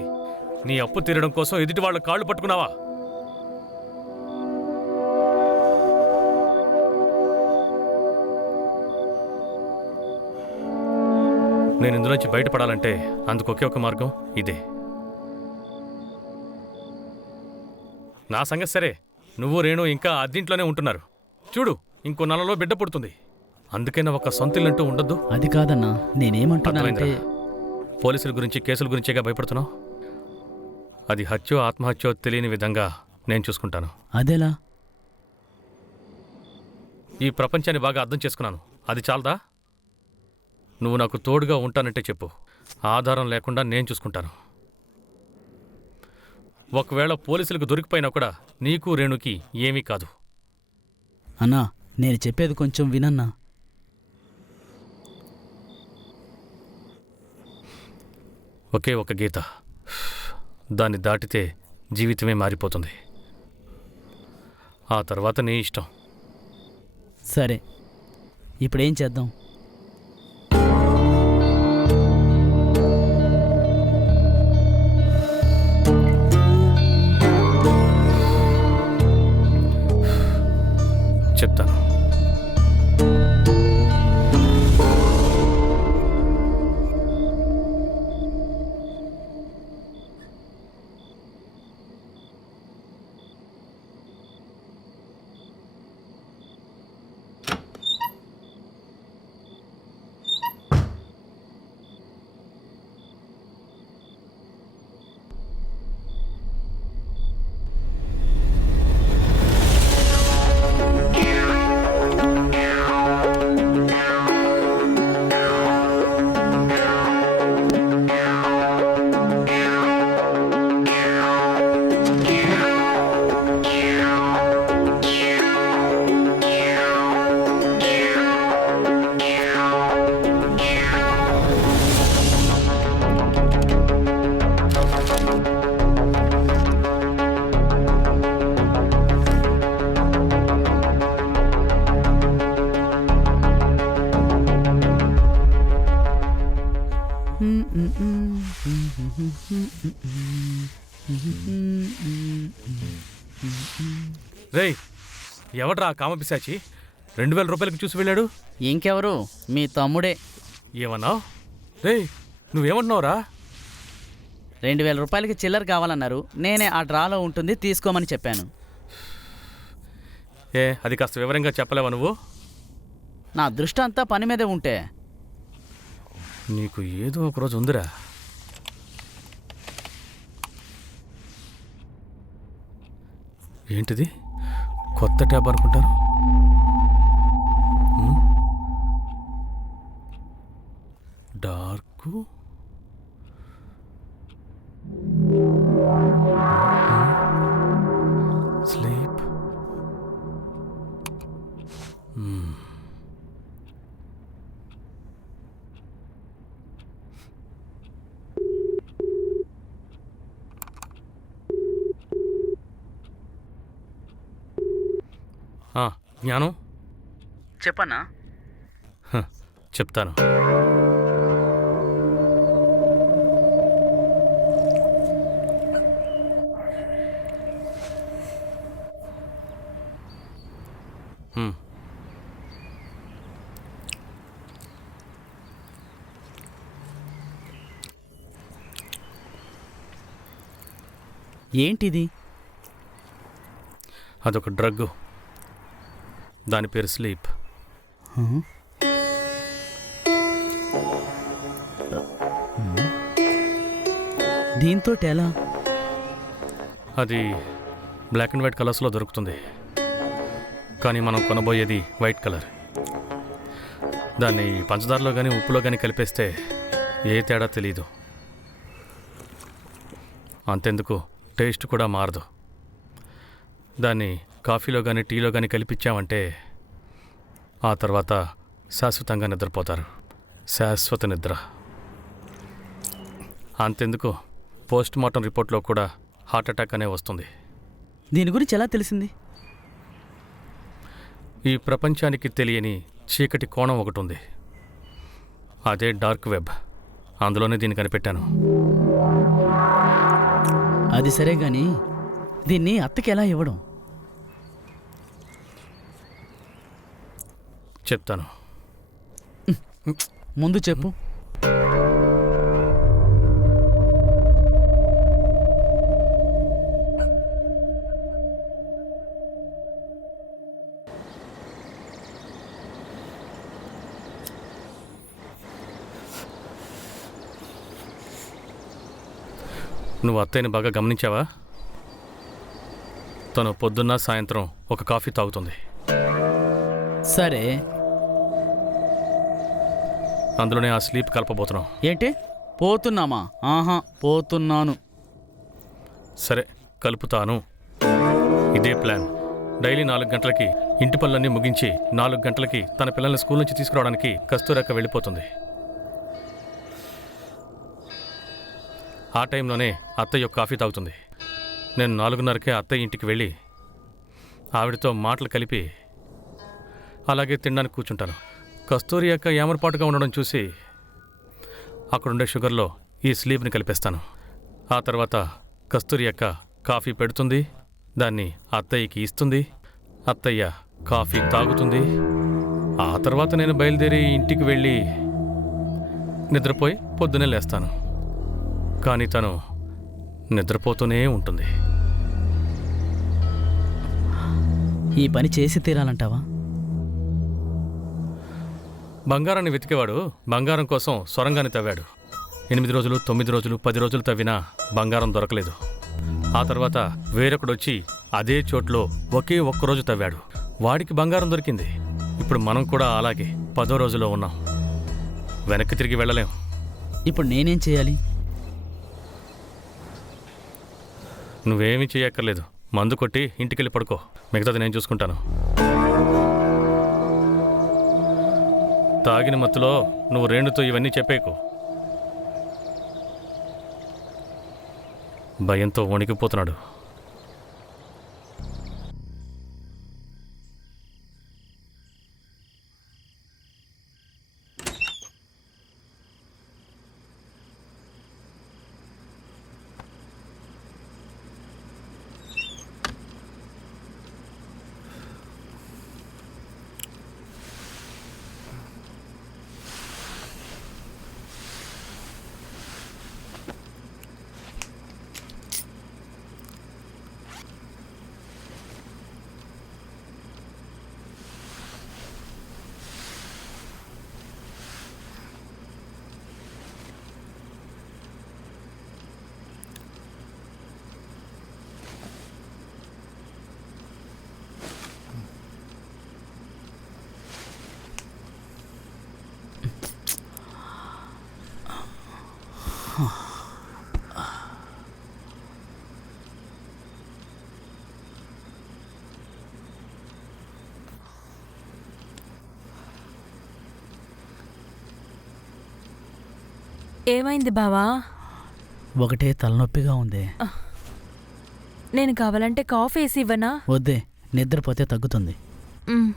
నీ అప్పు తీరడం కోసం ఎదుటి వాళ్ళ కాళ్ళు పట్టుకున్నావా? నేను ఇందులోంచి బయటపడాలంటే అందుకు ఒకే ఒక మార్గం ఇదే. నా సంగతి సరే, నువ్వు రేణు ఇంకా అద్దింట్లోనే ఉంటున్నారు. చూడు, ఇంకో నెలలో బిడ్డ పుడుతుంది. అందుకైనా ఒక సొంతిల్లంటూ ఉండొద్దు. అది కాదన్నా, నేనేమంటున్నానంటే పోలీసుల గురించి, కేసుల గురించేగా భయపడుతున్నావు. అది హత్యో ఆత్మహత్యో తెలియని విధంగా నేను చూసుకుంటాను. అదెలా? ఈ ప్రపంచాన్ని బాగా అర్థం చేసుకున్నాను. అది చాలదా? నువ్వు నాకు తోడుగా ఉంటానంటే చెప్పు, ఆధారం లేకుండా నేను చూసుకుంటాను. ఒకవేళ పోలీసులకు దొరికిపోయినా కూడా నీకు రేణుకి ఏమీ కాదు. అన్నా, నేను చెప్పేది కొంచెం వినన్నా. ఒకే ఒక గీత, దాన్ని దాటితే జీవితమే మారిపోతుంది. ఆ తర్వాత నీ ఇష్టం. సరే, ఇప్పుడేం చేద్దాం? చెప్తాను. రేయ్, ఎవడ్రా ఆ కామపిశాచి 2000 రూపాయలకి చూసి వెళ్ళాడు? ఇంకెవరు? మీ తమ్ముడే. ఏమన్నావు? రేయ్, నువ్వేమంటున్నావురా? 2000 రూపాయలకి చిల్లర కావాలన్నారు. నేనే ఆ డ్రాలో ఉంటుంది తీసుకోమని చెప్పాను. అది కాస్త వివరంగా చెప్పలేవా నువ్వు? నా దృష్టి అంతా పని మీదే ఉంటే. నీకు ఏదో ఒకరోజు ఉందిరా. ఏంటిది? కొత్త ట్యాబ్ అనుకుంటారు. Dark sleep. జ్ఞానం, చెప్పన్నా. చెప్తాను. ఏంటిది? అదొక డ్రగ్. దాని పేరు స్లీప్. దీంతో ఎలా? అది బ్లాక్ అండ్ వైట్ కలర్స్లో దొరుకుతుంది, కానీ మనం కొనబోయేది వైట్ కలర్. దాన్ని పంచదారలో కానీ ఉప్పులో కానీ కలిపేస్తే ఏ తేడా తెలీదు. అంతెందుకు, టేస్ట్ కూడా మారదు. దాన్ని కాఫీలో కానీ టీలో కానీ కలిపించామంటే ఆ తర్వాత శాశ్వతంగా నిద్రపోతారు. శాశ్వత నిద్ర. అంతెందుకు, పోస్ట్ మార్టం రిపోర్ట్లో కూడా హార్ట్ అటాక్ అనే వస్తుంది. దీని గురించి ఎలా తెలిసింది? ఈ ప్రపంచానికి తెలియని చీకటి కోణం ఒకటి ఉంది, అదే డార్క్ వెబ్. అందులోనే దీన్ని కనిపెట్టాను. అది సరే గాని దీన్ని అత్తకి ఎలా ఇవ్వడం? చెప్తాను. ముందు చెప్పు. నువ్వు అత్తయ్యని బాగా గమనించావా? తను పొద్దున్న సాయంత్రం ఒక కాఫీ తాగుతుంది. సరే, అందులోనే ఆ స్లీప్ కలపబోతున్నాం. ఏంటి పోతున్నామా? ఆహా, పోతున్నాను. సరే, కలుపుతాను. ఇదే ప్లాన్. డైలీ 4 గంటలకి ఇంటి పనులన్నీ ముగించి 4 గంటలకి తన పిల్లల్ని స్కూల్ నుంచి తీసుకురావడానికి కస్తూరక్క వెళ్ళిపోతుంది. ఆ టైంలోనే అత్తయ్య కాఫీ తాగుతుంది. నేను 4:30కే అత్తయ్య ఇంటికి వెళ్ళి ఆవిడతో మాటలు కలిపి అలాగే తినడానికి కూర్చుంటాను. కస్తూరి అక్క ఏమరపాటుగా ఉండడం చూసి అక్కడుండే షుగర్లో ఈ స్లీప్ని కలిపేస్తాను. ఆ తర్వాత కస్తూరి అక్క కాఫీ పెడుతుంది, దాన్ని అత్తయ్యకి ఇస్తుంది. అత్తయ్య కాఫీ తాగుతుంది. ఆ తర్వాత నేను బయలుదేరి ఇంటికి వెళ్ళి నిద్రపోయి పొద్దునే లేస్తాను. కానీ తను నిద్రపోతూనే ఉంటుంది. ఈ పని చేసి తీరాలంటావా? బంగారాన్ని వెతికేవాడు బంగారం కోసం సొరంగాన్ని తవ్వాడు. 8 రోజులు, 9 రోజులు, 10 రోజులు తవ్వినా బంగారం దొరకలేదు. ఆ తర్వాత వేరొకడొచ్చి అదే చోట్లో ఒకే ఒక్కరోజు తవ్వాడు, వాడికి బంగారం దొరికింది. ఇప్పుడు మనం కూడా అలాగే 10వ రోజులో ఉన్నాం. వెనక్కి తిరిగి వెళ్ళలేం. ఇప్పుడు నేనేం చేయాలి? నువ్వేమీ చేయక్కర్లేదు. మందు కొట్టి ఇంటికెళ్ళి పడుకో, మిగతాది నేను చూసుకుంటాను. తాగిన మత్తులో నువ్వు రేణుతో ఇవన్నీ చెప్పేకు. భయంతో వణికిపోతున్నాడు. ఏమైంది బావా? ఒకటే తలనొప్పిగా ఉంది. నేను కావాలంటే కాఫీ వేసి ఇవ్వనా? వద్దే, నిద్రపోతే తగ్గుతుంది. మ్.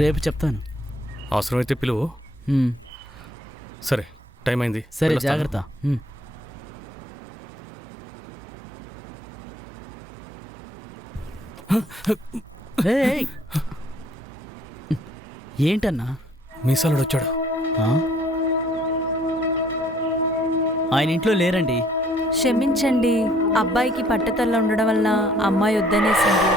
రేపు చెప్తాను. అవసరమైతే పిలువు. ఉమ్, సరే, టైం అయింది. సరే వెళ్ళొస్తాను. జాగ్రత్త. ఉమ్. ఏయ్! ఏంటన్నా? మీసాలుడు వచ్చాడు. ఆ? ఆయన ఇంట్లో లేరండి. క్షమించండి, అబ్బాయికి పట్టతల్ల ఉండడం వల్ల అమ్మాయి వద్దనేసింది.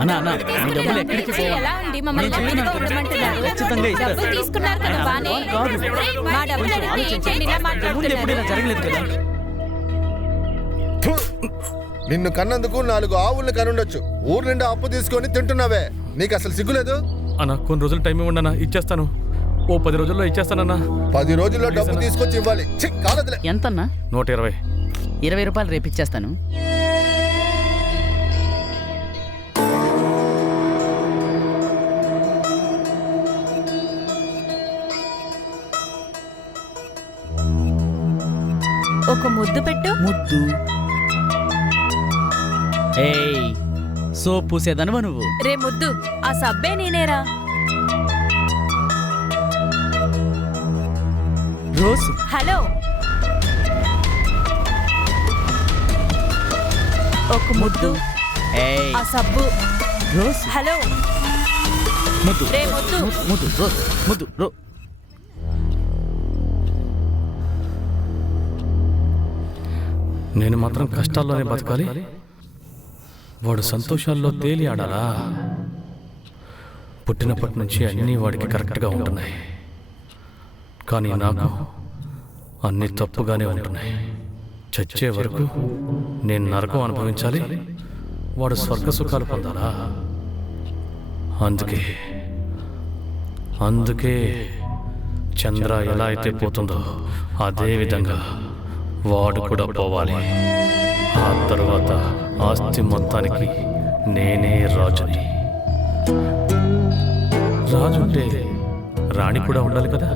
అన్నా అన్నా మీ డబ్బులు ఎక్కడికి పోవాలి? ఎలా అండి మమ్మల్ని నేను నమ్మినగా చెప్తున్నాను కదా. ఉండమంటున్నారు? ఖచ్చితంగా ఇస్తారు. డబ్బులు తీసుకున్నారు కదా బానే. మా డబ్బులు అడిగితే ఏంటండి ఇలా ముందు ఎప్పుడు ఇలా మాట్లాడుతున్నారు? జరగలేదు కదా. ఫు! నిన్ను కన్నందుకు 4 ఆవుల్ని కనుండొచ్చు. ఊరు నిండా అప్పు తీసుకొని తింటున్నావే, నీకు అసలు సిగ్గులేదు? అన్న కొన్ని రోజులు టైం ఇవ్వండి అన్న, ఇచ్చేస్తాను. ఓ 10 రోజుల్లో ఇచ్చేస్తానన్నా. 10 రోజుల్లో డబ్బు తీసుకొచ్చి ఇవ్వాలి. ఛీ, కాలదులే. ఎంతన్నా? 120. 20 రూపాయలు రేపు ఇచ్చేస్తాను. ఒక ముద్దు పెట్టు. ముద్దు. ఏయ్, సోప్ పూసేదనవా నువ్వు? రే ముద్దు, ఆ సబ్బే నేనేరా. రోజు హలో, ఒక ముద్దు, ఏయ్, ఆ సబ్బు. రోజు హలో, ముద్దు. రే ముద్దు. ముద్దు రోజు ముద్దు రో. నేను మాత్రం కష్టాల్లోనే బతకాలి, వాడు సంతోషాల్లో తేలి ఆడాలా? పుట్టినప్పటి నుంచి అన్నీ వాడికి కరెక్ట్గా ఉంటున్నాయి, కానీ నాకు అన్నీ తప్పుగానే ఉంటున్నాయి. చచ్చే వరకు నేను నరకం అనుభవించాలి, వాడు స్వర్గ సుఖాలు పొందాలా? అందుకే చంద్ర ఎలా అయితే పోతుందో అదే విధంగా వాడు కూడా పోవాలి. ఆ తరువాత ఆస్తి మొత్తానికి నేనే రాజుని. రాజు ఉంటే రాణి కూడా ఉండాలి కదా.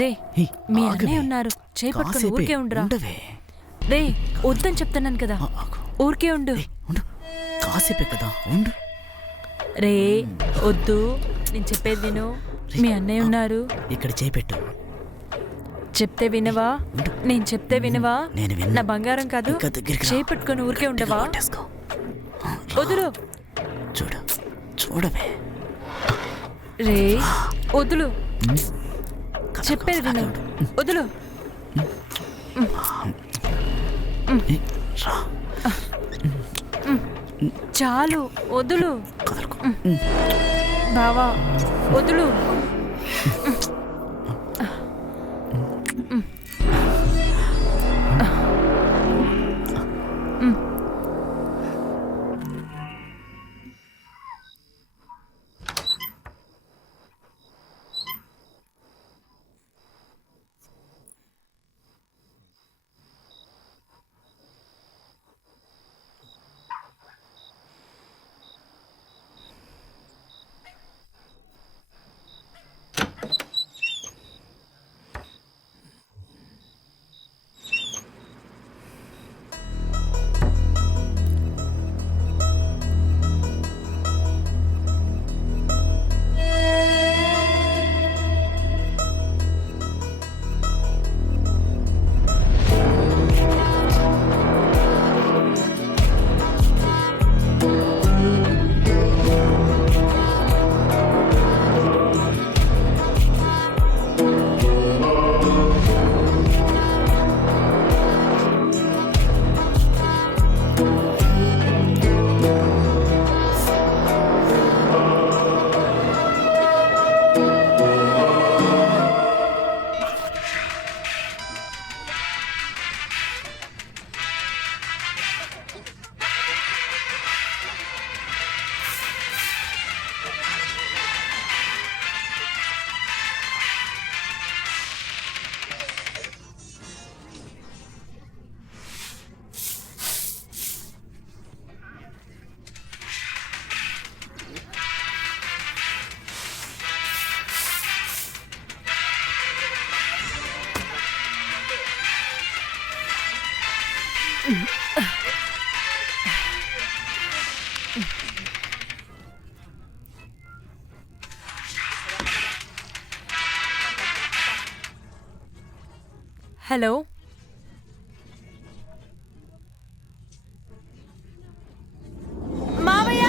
రే, హే, మీ ఆగవే. అన్నయ్య ఉన్నారు, చేపట్టుకుని కాసేపే ఊరికే ఉండురా. ఉండవే. రే, వద్దని చెప్తున్నాను కదా, ఆగు. ఊరికే ఉండు. ఉండు, కాసేపే కదా, ఉండు. రే వద్దు, నేను చెప్పేది విను. మీ అన్నయ్య ఉన్నారు, ఇక్కడ చేపెట్టు. చెప్తే వినవా? నేను చెప్తే వినవా? నేను విన్నా. నా బంగారం కాదు, ఇంకా దగ్గరికి రా. చేపట్టుకుని ఊరికే ఉండవా? పట్టేసుకో. వదులు. చూడు, చూడవే. రే వదులు, చెప్పేది విను. వదులు. రా, చాలు, వదులు. కదలకు. బావా వదులు. హలో, మావయ్య.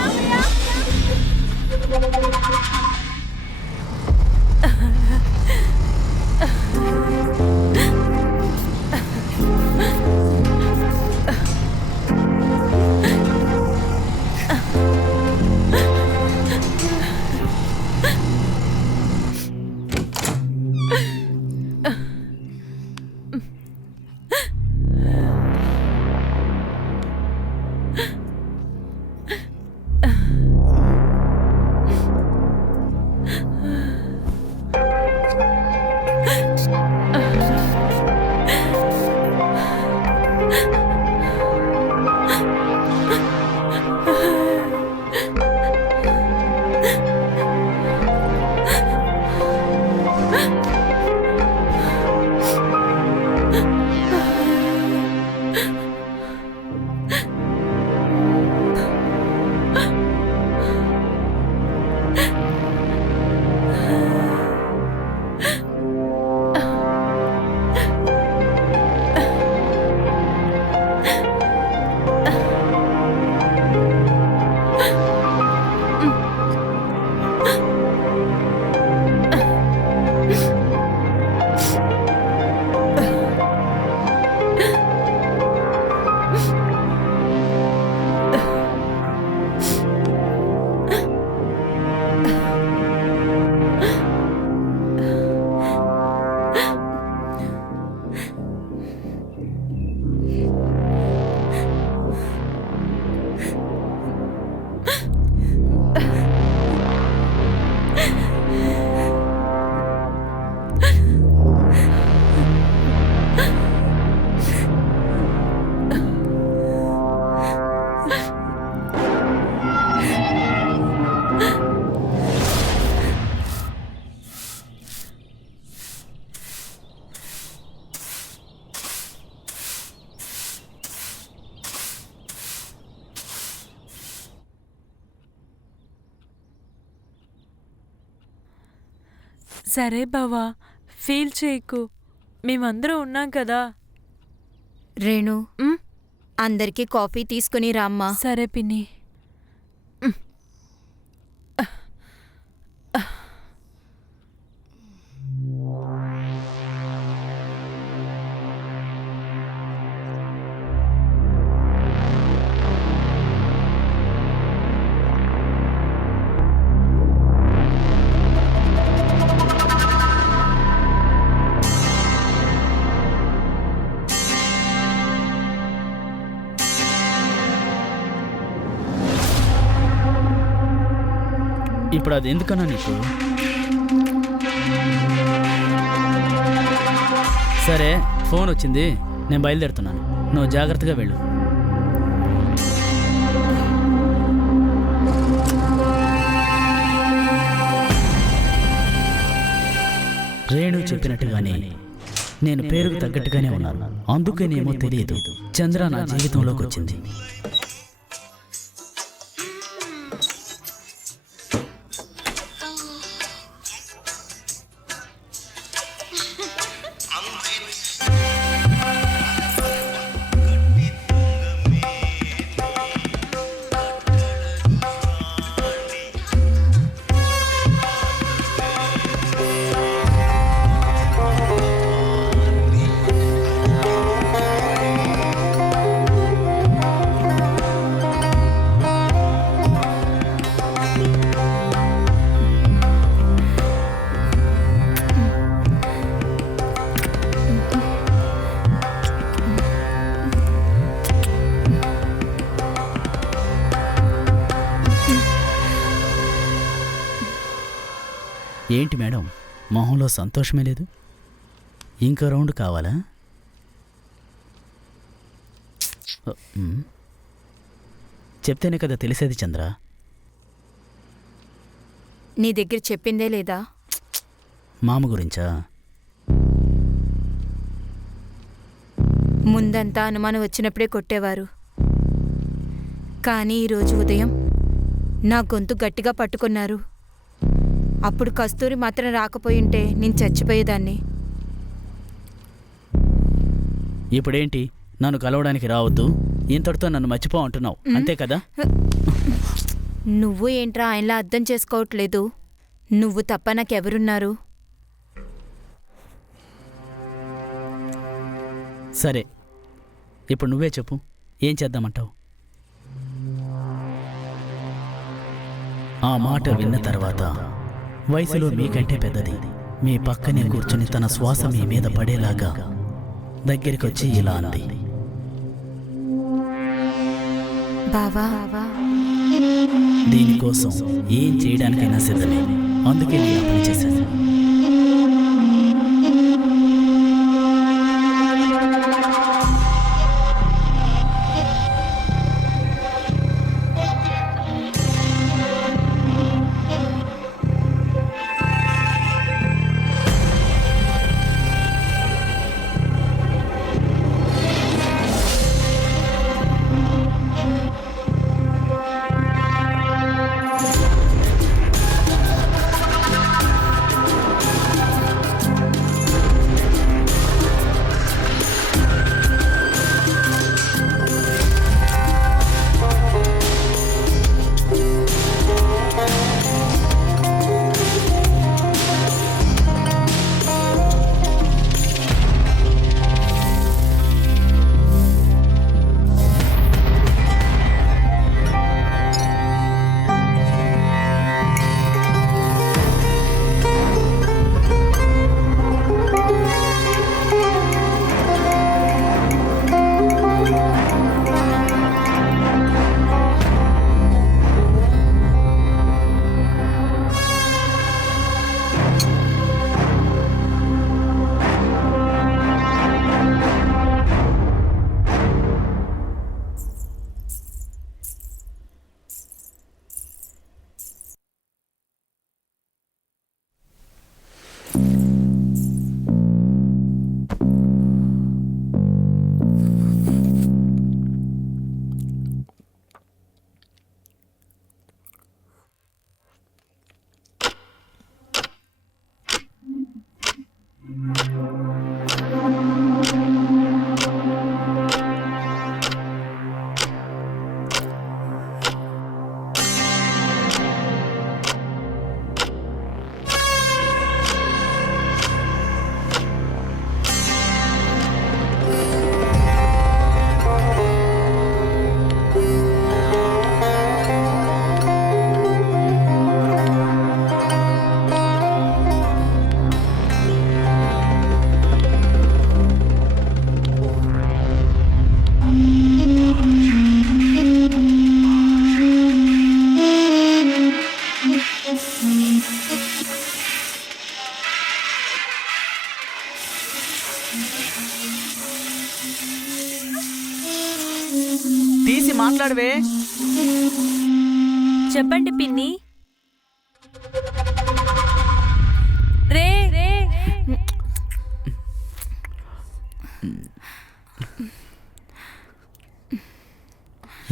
సరే బావా, ఫీల్ చేయకు, మేమందరం ఉన్నాం కదా. రేణు, ఉమ్, అందరికీ కాఫీ తీసుకుని రామ్మా. సరే పిన్ని. ఇప్పుడు అది ఎందుకన్నా నీకు? సరే, ఫోన్ వచ్చింది, నేను బయలుదేరుతున్నాను. నువ్వు జాగ్రత్తగా వెళ్ళు. రేణు చెప్పినట్టుగానే నేను పేరుకు తగ్గట్టుగానే ఉన్నాను. అందుకేనేమో తెలియదు, చంద్ర నా జీవితంలోకి వచ్చింది. ఏంటి మేడం, మొహంలో సంతోషమే లేదు? ఇంకో రౌండ్ కావాలా? చెప్తేనే కదా తెలిసేది చంద్ర. నీ దగ్గర చెప్పిందే లేదా? మామ గురించా? ముందంతా అనుమానం వచ్చినప్పుడే కొట్టేవారు. కానీ ఈరోజు ఉదయం నా గొంతు గట్టిగా పట్టుకున్నారు. అప్పుడు కస్తూరి మాత్రం రాకపోయింటే నేను చచ్చిపోయేదాన్ని. ఇప్పుడేంటి, నన్ను కలవడానికి రావద్దు, ఇంతటితో నన్ను మర్చిపో అంటున్నావు, అంతే కదా? నువ్వు ఏంట్రా ఆయనలా అర్థం చేసుకోవట్లేదు? నువ్వు తప్ప నాకెవరున్నారు? సరే, ఇప్పుడు నువ్వే చెప్పు, ఏం చేద్దామంటావు? ఆ మాట విన్న తర్వాత వయసులో మీకంటే పెద్దది మీ పక్కనే కూర్చుని తన శ్వాస మీ మీద పడేలాగా దగ్గరికొచ్చి ఇలా అంది, బావా, దీనికోసం ఏం చేయడానికైనా సిద్ధమే, అందుకే నేను ఆ పని చేశాను. తీసి మాట్లాడవే. చెప్పండి పిన్ని. రే రే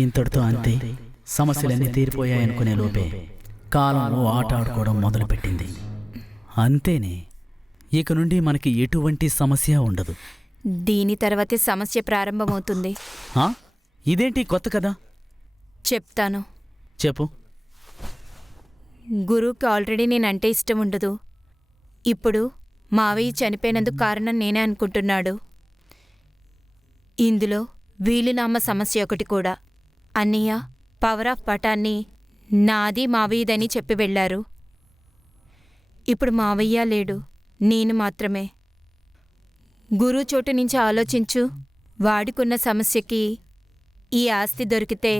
ఇంతటితో అంతే, సమస్యలన్నీ తీరిపోయాయనుకునే లోపే కాలం ఓ ఆట ఆడుకోవడం మొదలుపెట్టింది. అంతేనే, ఇక నుండి మనకి ఎటువంటి సమస్య ఉండదు. దీని తర్వాతే సమస్య ప్రారంభమవుతుంది. ఆ? ఇదేంటి కొత్త కదా? చెప్తాను. చెప్పు. గురువుకి ఆల్రెడీ నేనంటే ఇష్టం ఉండదు. ఇప్పుడు మావయ్య చనిపోయినందుకు కారణం నేనే అనుకుంటున్నాడు. ఇందులో వీలునామా సమస్య ఒకటి కూడా. అన్నయ్య పవర్ ఆఫ్ పటాన్ని నాది మావయ్యదని చెప్పి వెళ్ళారు. ఇప్పుడు మావయ్య లేడు, నేను మాత్రమే. గురువు చోటు నుంచి ఆలోచించు. వాడికున్న సమస్యకి ఈ ఆస్తి దొరికితే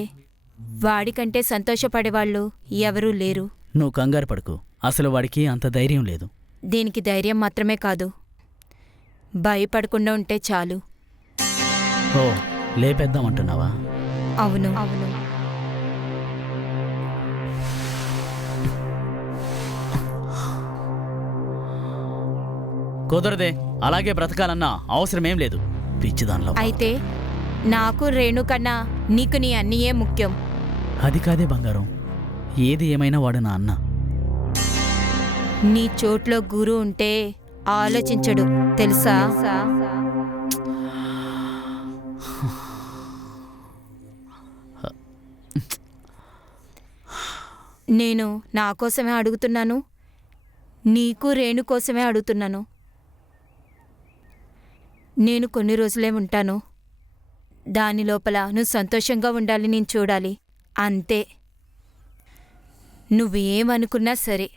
వాడికంటే సంతోషపడేవాళ్ళు ఎవరూ లేరు. నువ్వు కంగారు పడకు, అసలు వాడికి అంత ధైర్యం లేదు. దీనికి ధైర్యం మాత్రమే కాదు, భయపడకుండా ఉంటే చాలు. ఓ, లేపేద్దామంటున్నావా? అవును అవును. కుదరదే, అలాగే బ్రతకాలన్నా అవసరమేం లేదు. పిచ్చిదానిలో. అయితే నాకు రేణు కన్నా నీకు నీ అన్నయ్యే ముఖ్యం. అది కాదే బంగారం, ఏది ఏమైనా వాడు నా అన్న. నీ చోట్లో గురు ఉంటే ఆలోచించడు తెలుసా? నేను నా కోసమే అడుగుతున్నాను, నీకు రేణు కోసమే అడుగుతున్నాను. నేను కొన్ని రోజులే ఉంటాను. దాని లోపల నువ్వు సంతోషంగా ఉండాలి, నేను చూడాలి, అంతే. నువ్వేమనుకున్నా సరే.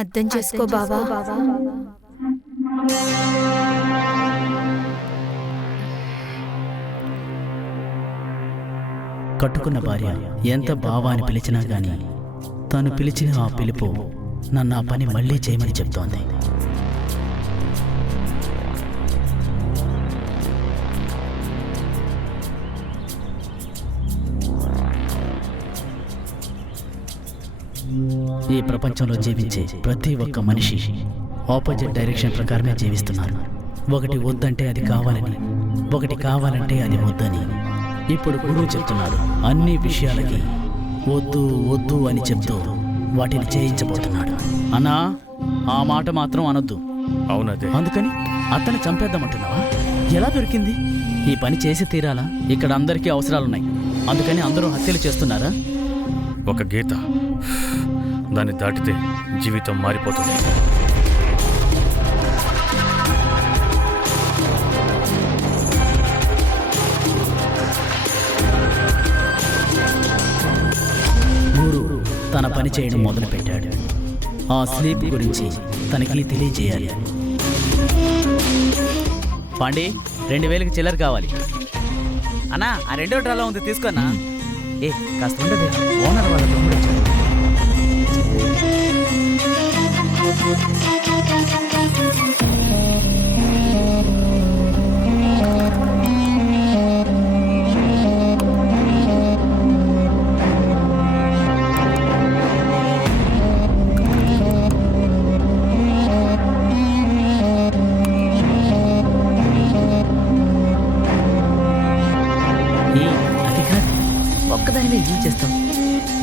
అర్థం చేసుకో బావా. కట్టుకున్న భార్య ఎంత బావా అని పిలిచినా గాని తను పిలిచిన ఆ పిలుపు నన్ను ఆ పని మళ్ళీ చేయమని చెప్తోంది. ఈ ప్రపంచంలో జీవించే ప్రతి ఒక్క మనిషి ఆపోజిట్ డైరెక్షన్ ప్రకారమే జీవిస్తున్నారు. ఒకటి వద్దంటే అది కావాలని, ఒకటి కావాలంటే అది వద్దని. ఇప్పుడు గురువు చెప్తున్నాడు, అన్ని విషయాలకి వద్దు వద్దు అని చెప్తూ వాటిని చేయించబోతున్నాడు. అన్నా, ఆ మాట మాత్రం అనొద్దు. అవునదే. అందుకని అతన్ని చంపేద్దామంటున్నావా? ఎలా దొరికింది? ఈ పని చేసి తీరాలా? ఇక్కడ అందరికీ అవసరాలున్నాయి, అందుకని అందరూ హత్యలు చేస్తున్నారా? ఒక గీత, దాన్ని దాటితే జీవితం మారిపోతుంది. గురు తన పని చేయడం మొదలుపెట్టాడు. ఆ స్లీప్ గురించి తనకి తెలియజేయాలి. పాండి, 2000కి చిల్లర కావాలి అన్నా. ఆ 2వ డ్రాలో ఉంది, తీసుకున్నా. ఏ కాస్త ఉండదే, ఓనర్ వాళ్ళ తమ్ముడు వచ్చాడు. అది కాదు, ఒక్కదానివే ఏం చేస్తాం?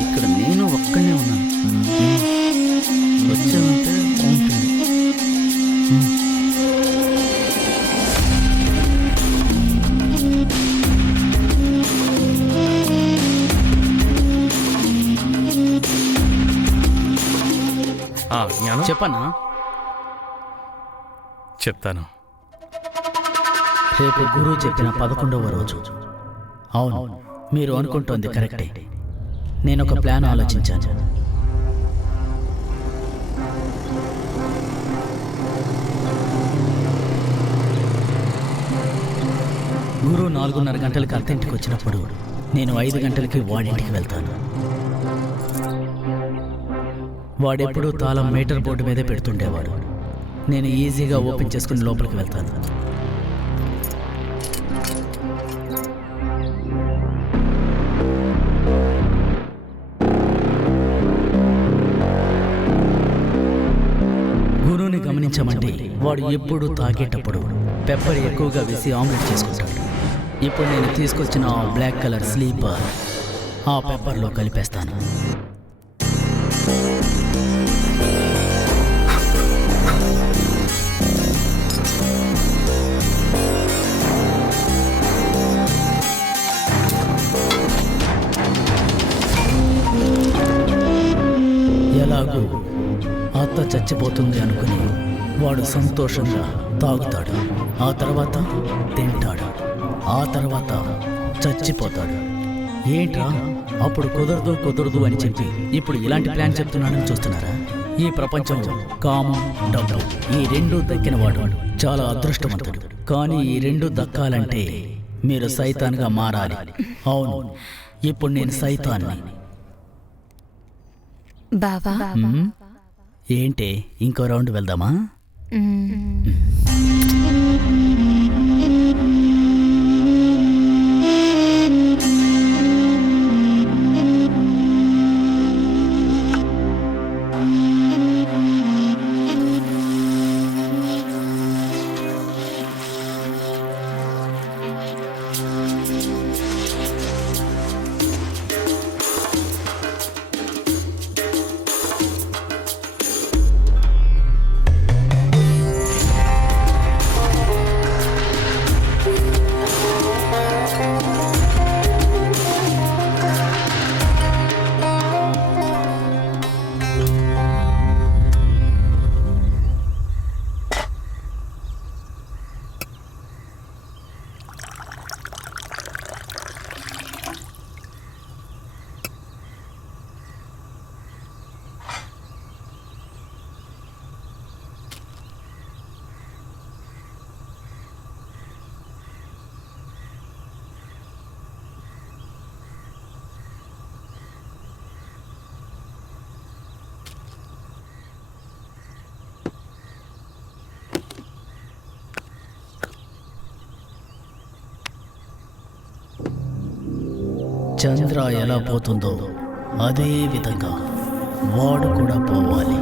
ఇక్కడ నేను ఒక్కనే ఉన్నాను. వచ్చామంటే బాగుంటుంది. జ్ఞానం చెప్పన్నా? చెప్తాను. రేపు గురువు చెప్పిన 11వ రోజు. అవును, మీరు అనుకుంటోంది కరెక్టే. నేను ఒక ప్లాన్ ఆలోచించాను. గురువు 4:30 గంటలకు అత్తింటికి వచ్చినప్పుడు నేను 5 గంటలకి వాడింటికి వెళ్తాను. వాడెప్పుడూ తాళం మీటర్ బోర్డు మీదే పెడుతుండేవాడు. నేను ఈజీగా ఓపెన్ చేసుకుని లోపలికి వెళ్తాను. గురువుని గమనించమంటే వాడు ఎప్పుడూ తాగేటప్పుడు పెప్పర్ ఎక్కువగా వేసి ఆమ్లెట్ చేసుకుంటాడు. ఇప్పుడు నేను తీసుకొచ్చిన ఆ బ్లాక్ కలర్ స్లీపర్ ఆ పెప్పర్లో కలిపేస్తాను. ఎలాగూ అత్త చచ్చిపోతుంది అనుకుని వాడు సంతోషంగా తాగుతాడు. ఆ తర్వాత తింటాడు. ఆ తర్వాత చచ్చిపోతాడు. ఏంట్రా అప్పుడు కుదరదు కుదరదు అని చెప్పి ఇప్పుడు ఇలాంటి ప్లాన్ చెప్తున్నాడని చూస్తున్నారా? ఈ ప్రపంచంలో కామం, డబ్బు ఈ రెండూ దక్కినవాడు చాలా అదృష్టవంతుడు. కానీ ఈ రెండు దక్కాలంటే మీరు సైతాన్గా మారాలి. అవును, ఇప్పుడు నేను సైతాన్ని. బావా, ఏంటే, ఇంకో రౌండ్ వెళ్దామా? చంద్ర ఎలా పోతుందో అదే విధంగా వాడు కూడా పోవాలి.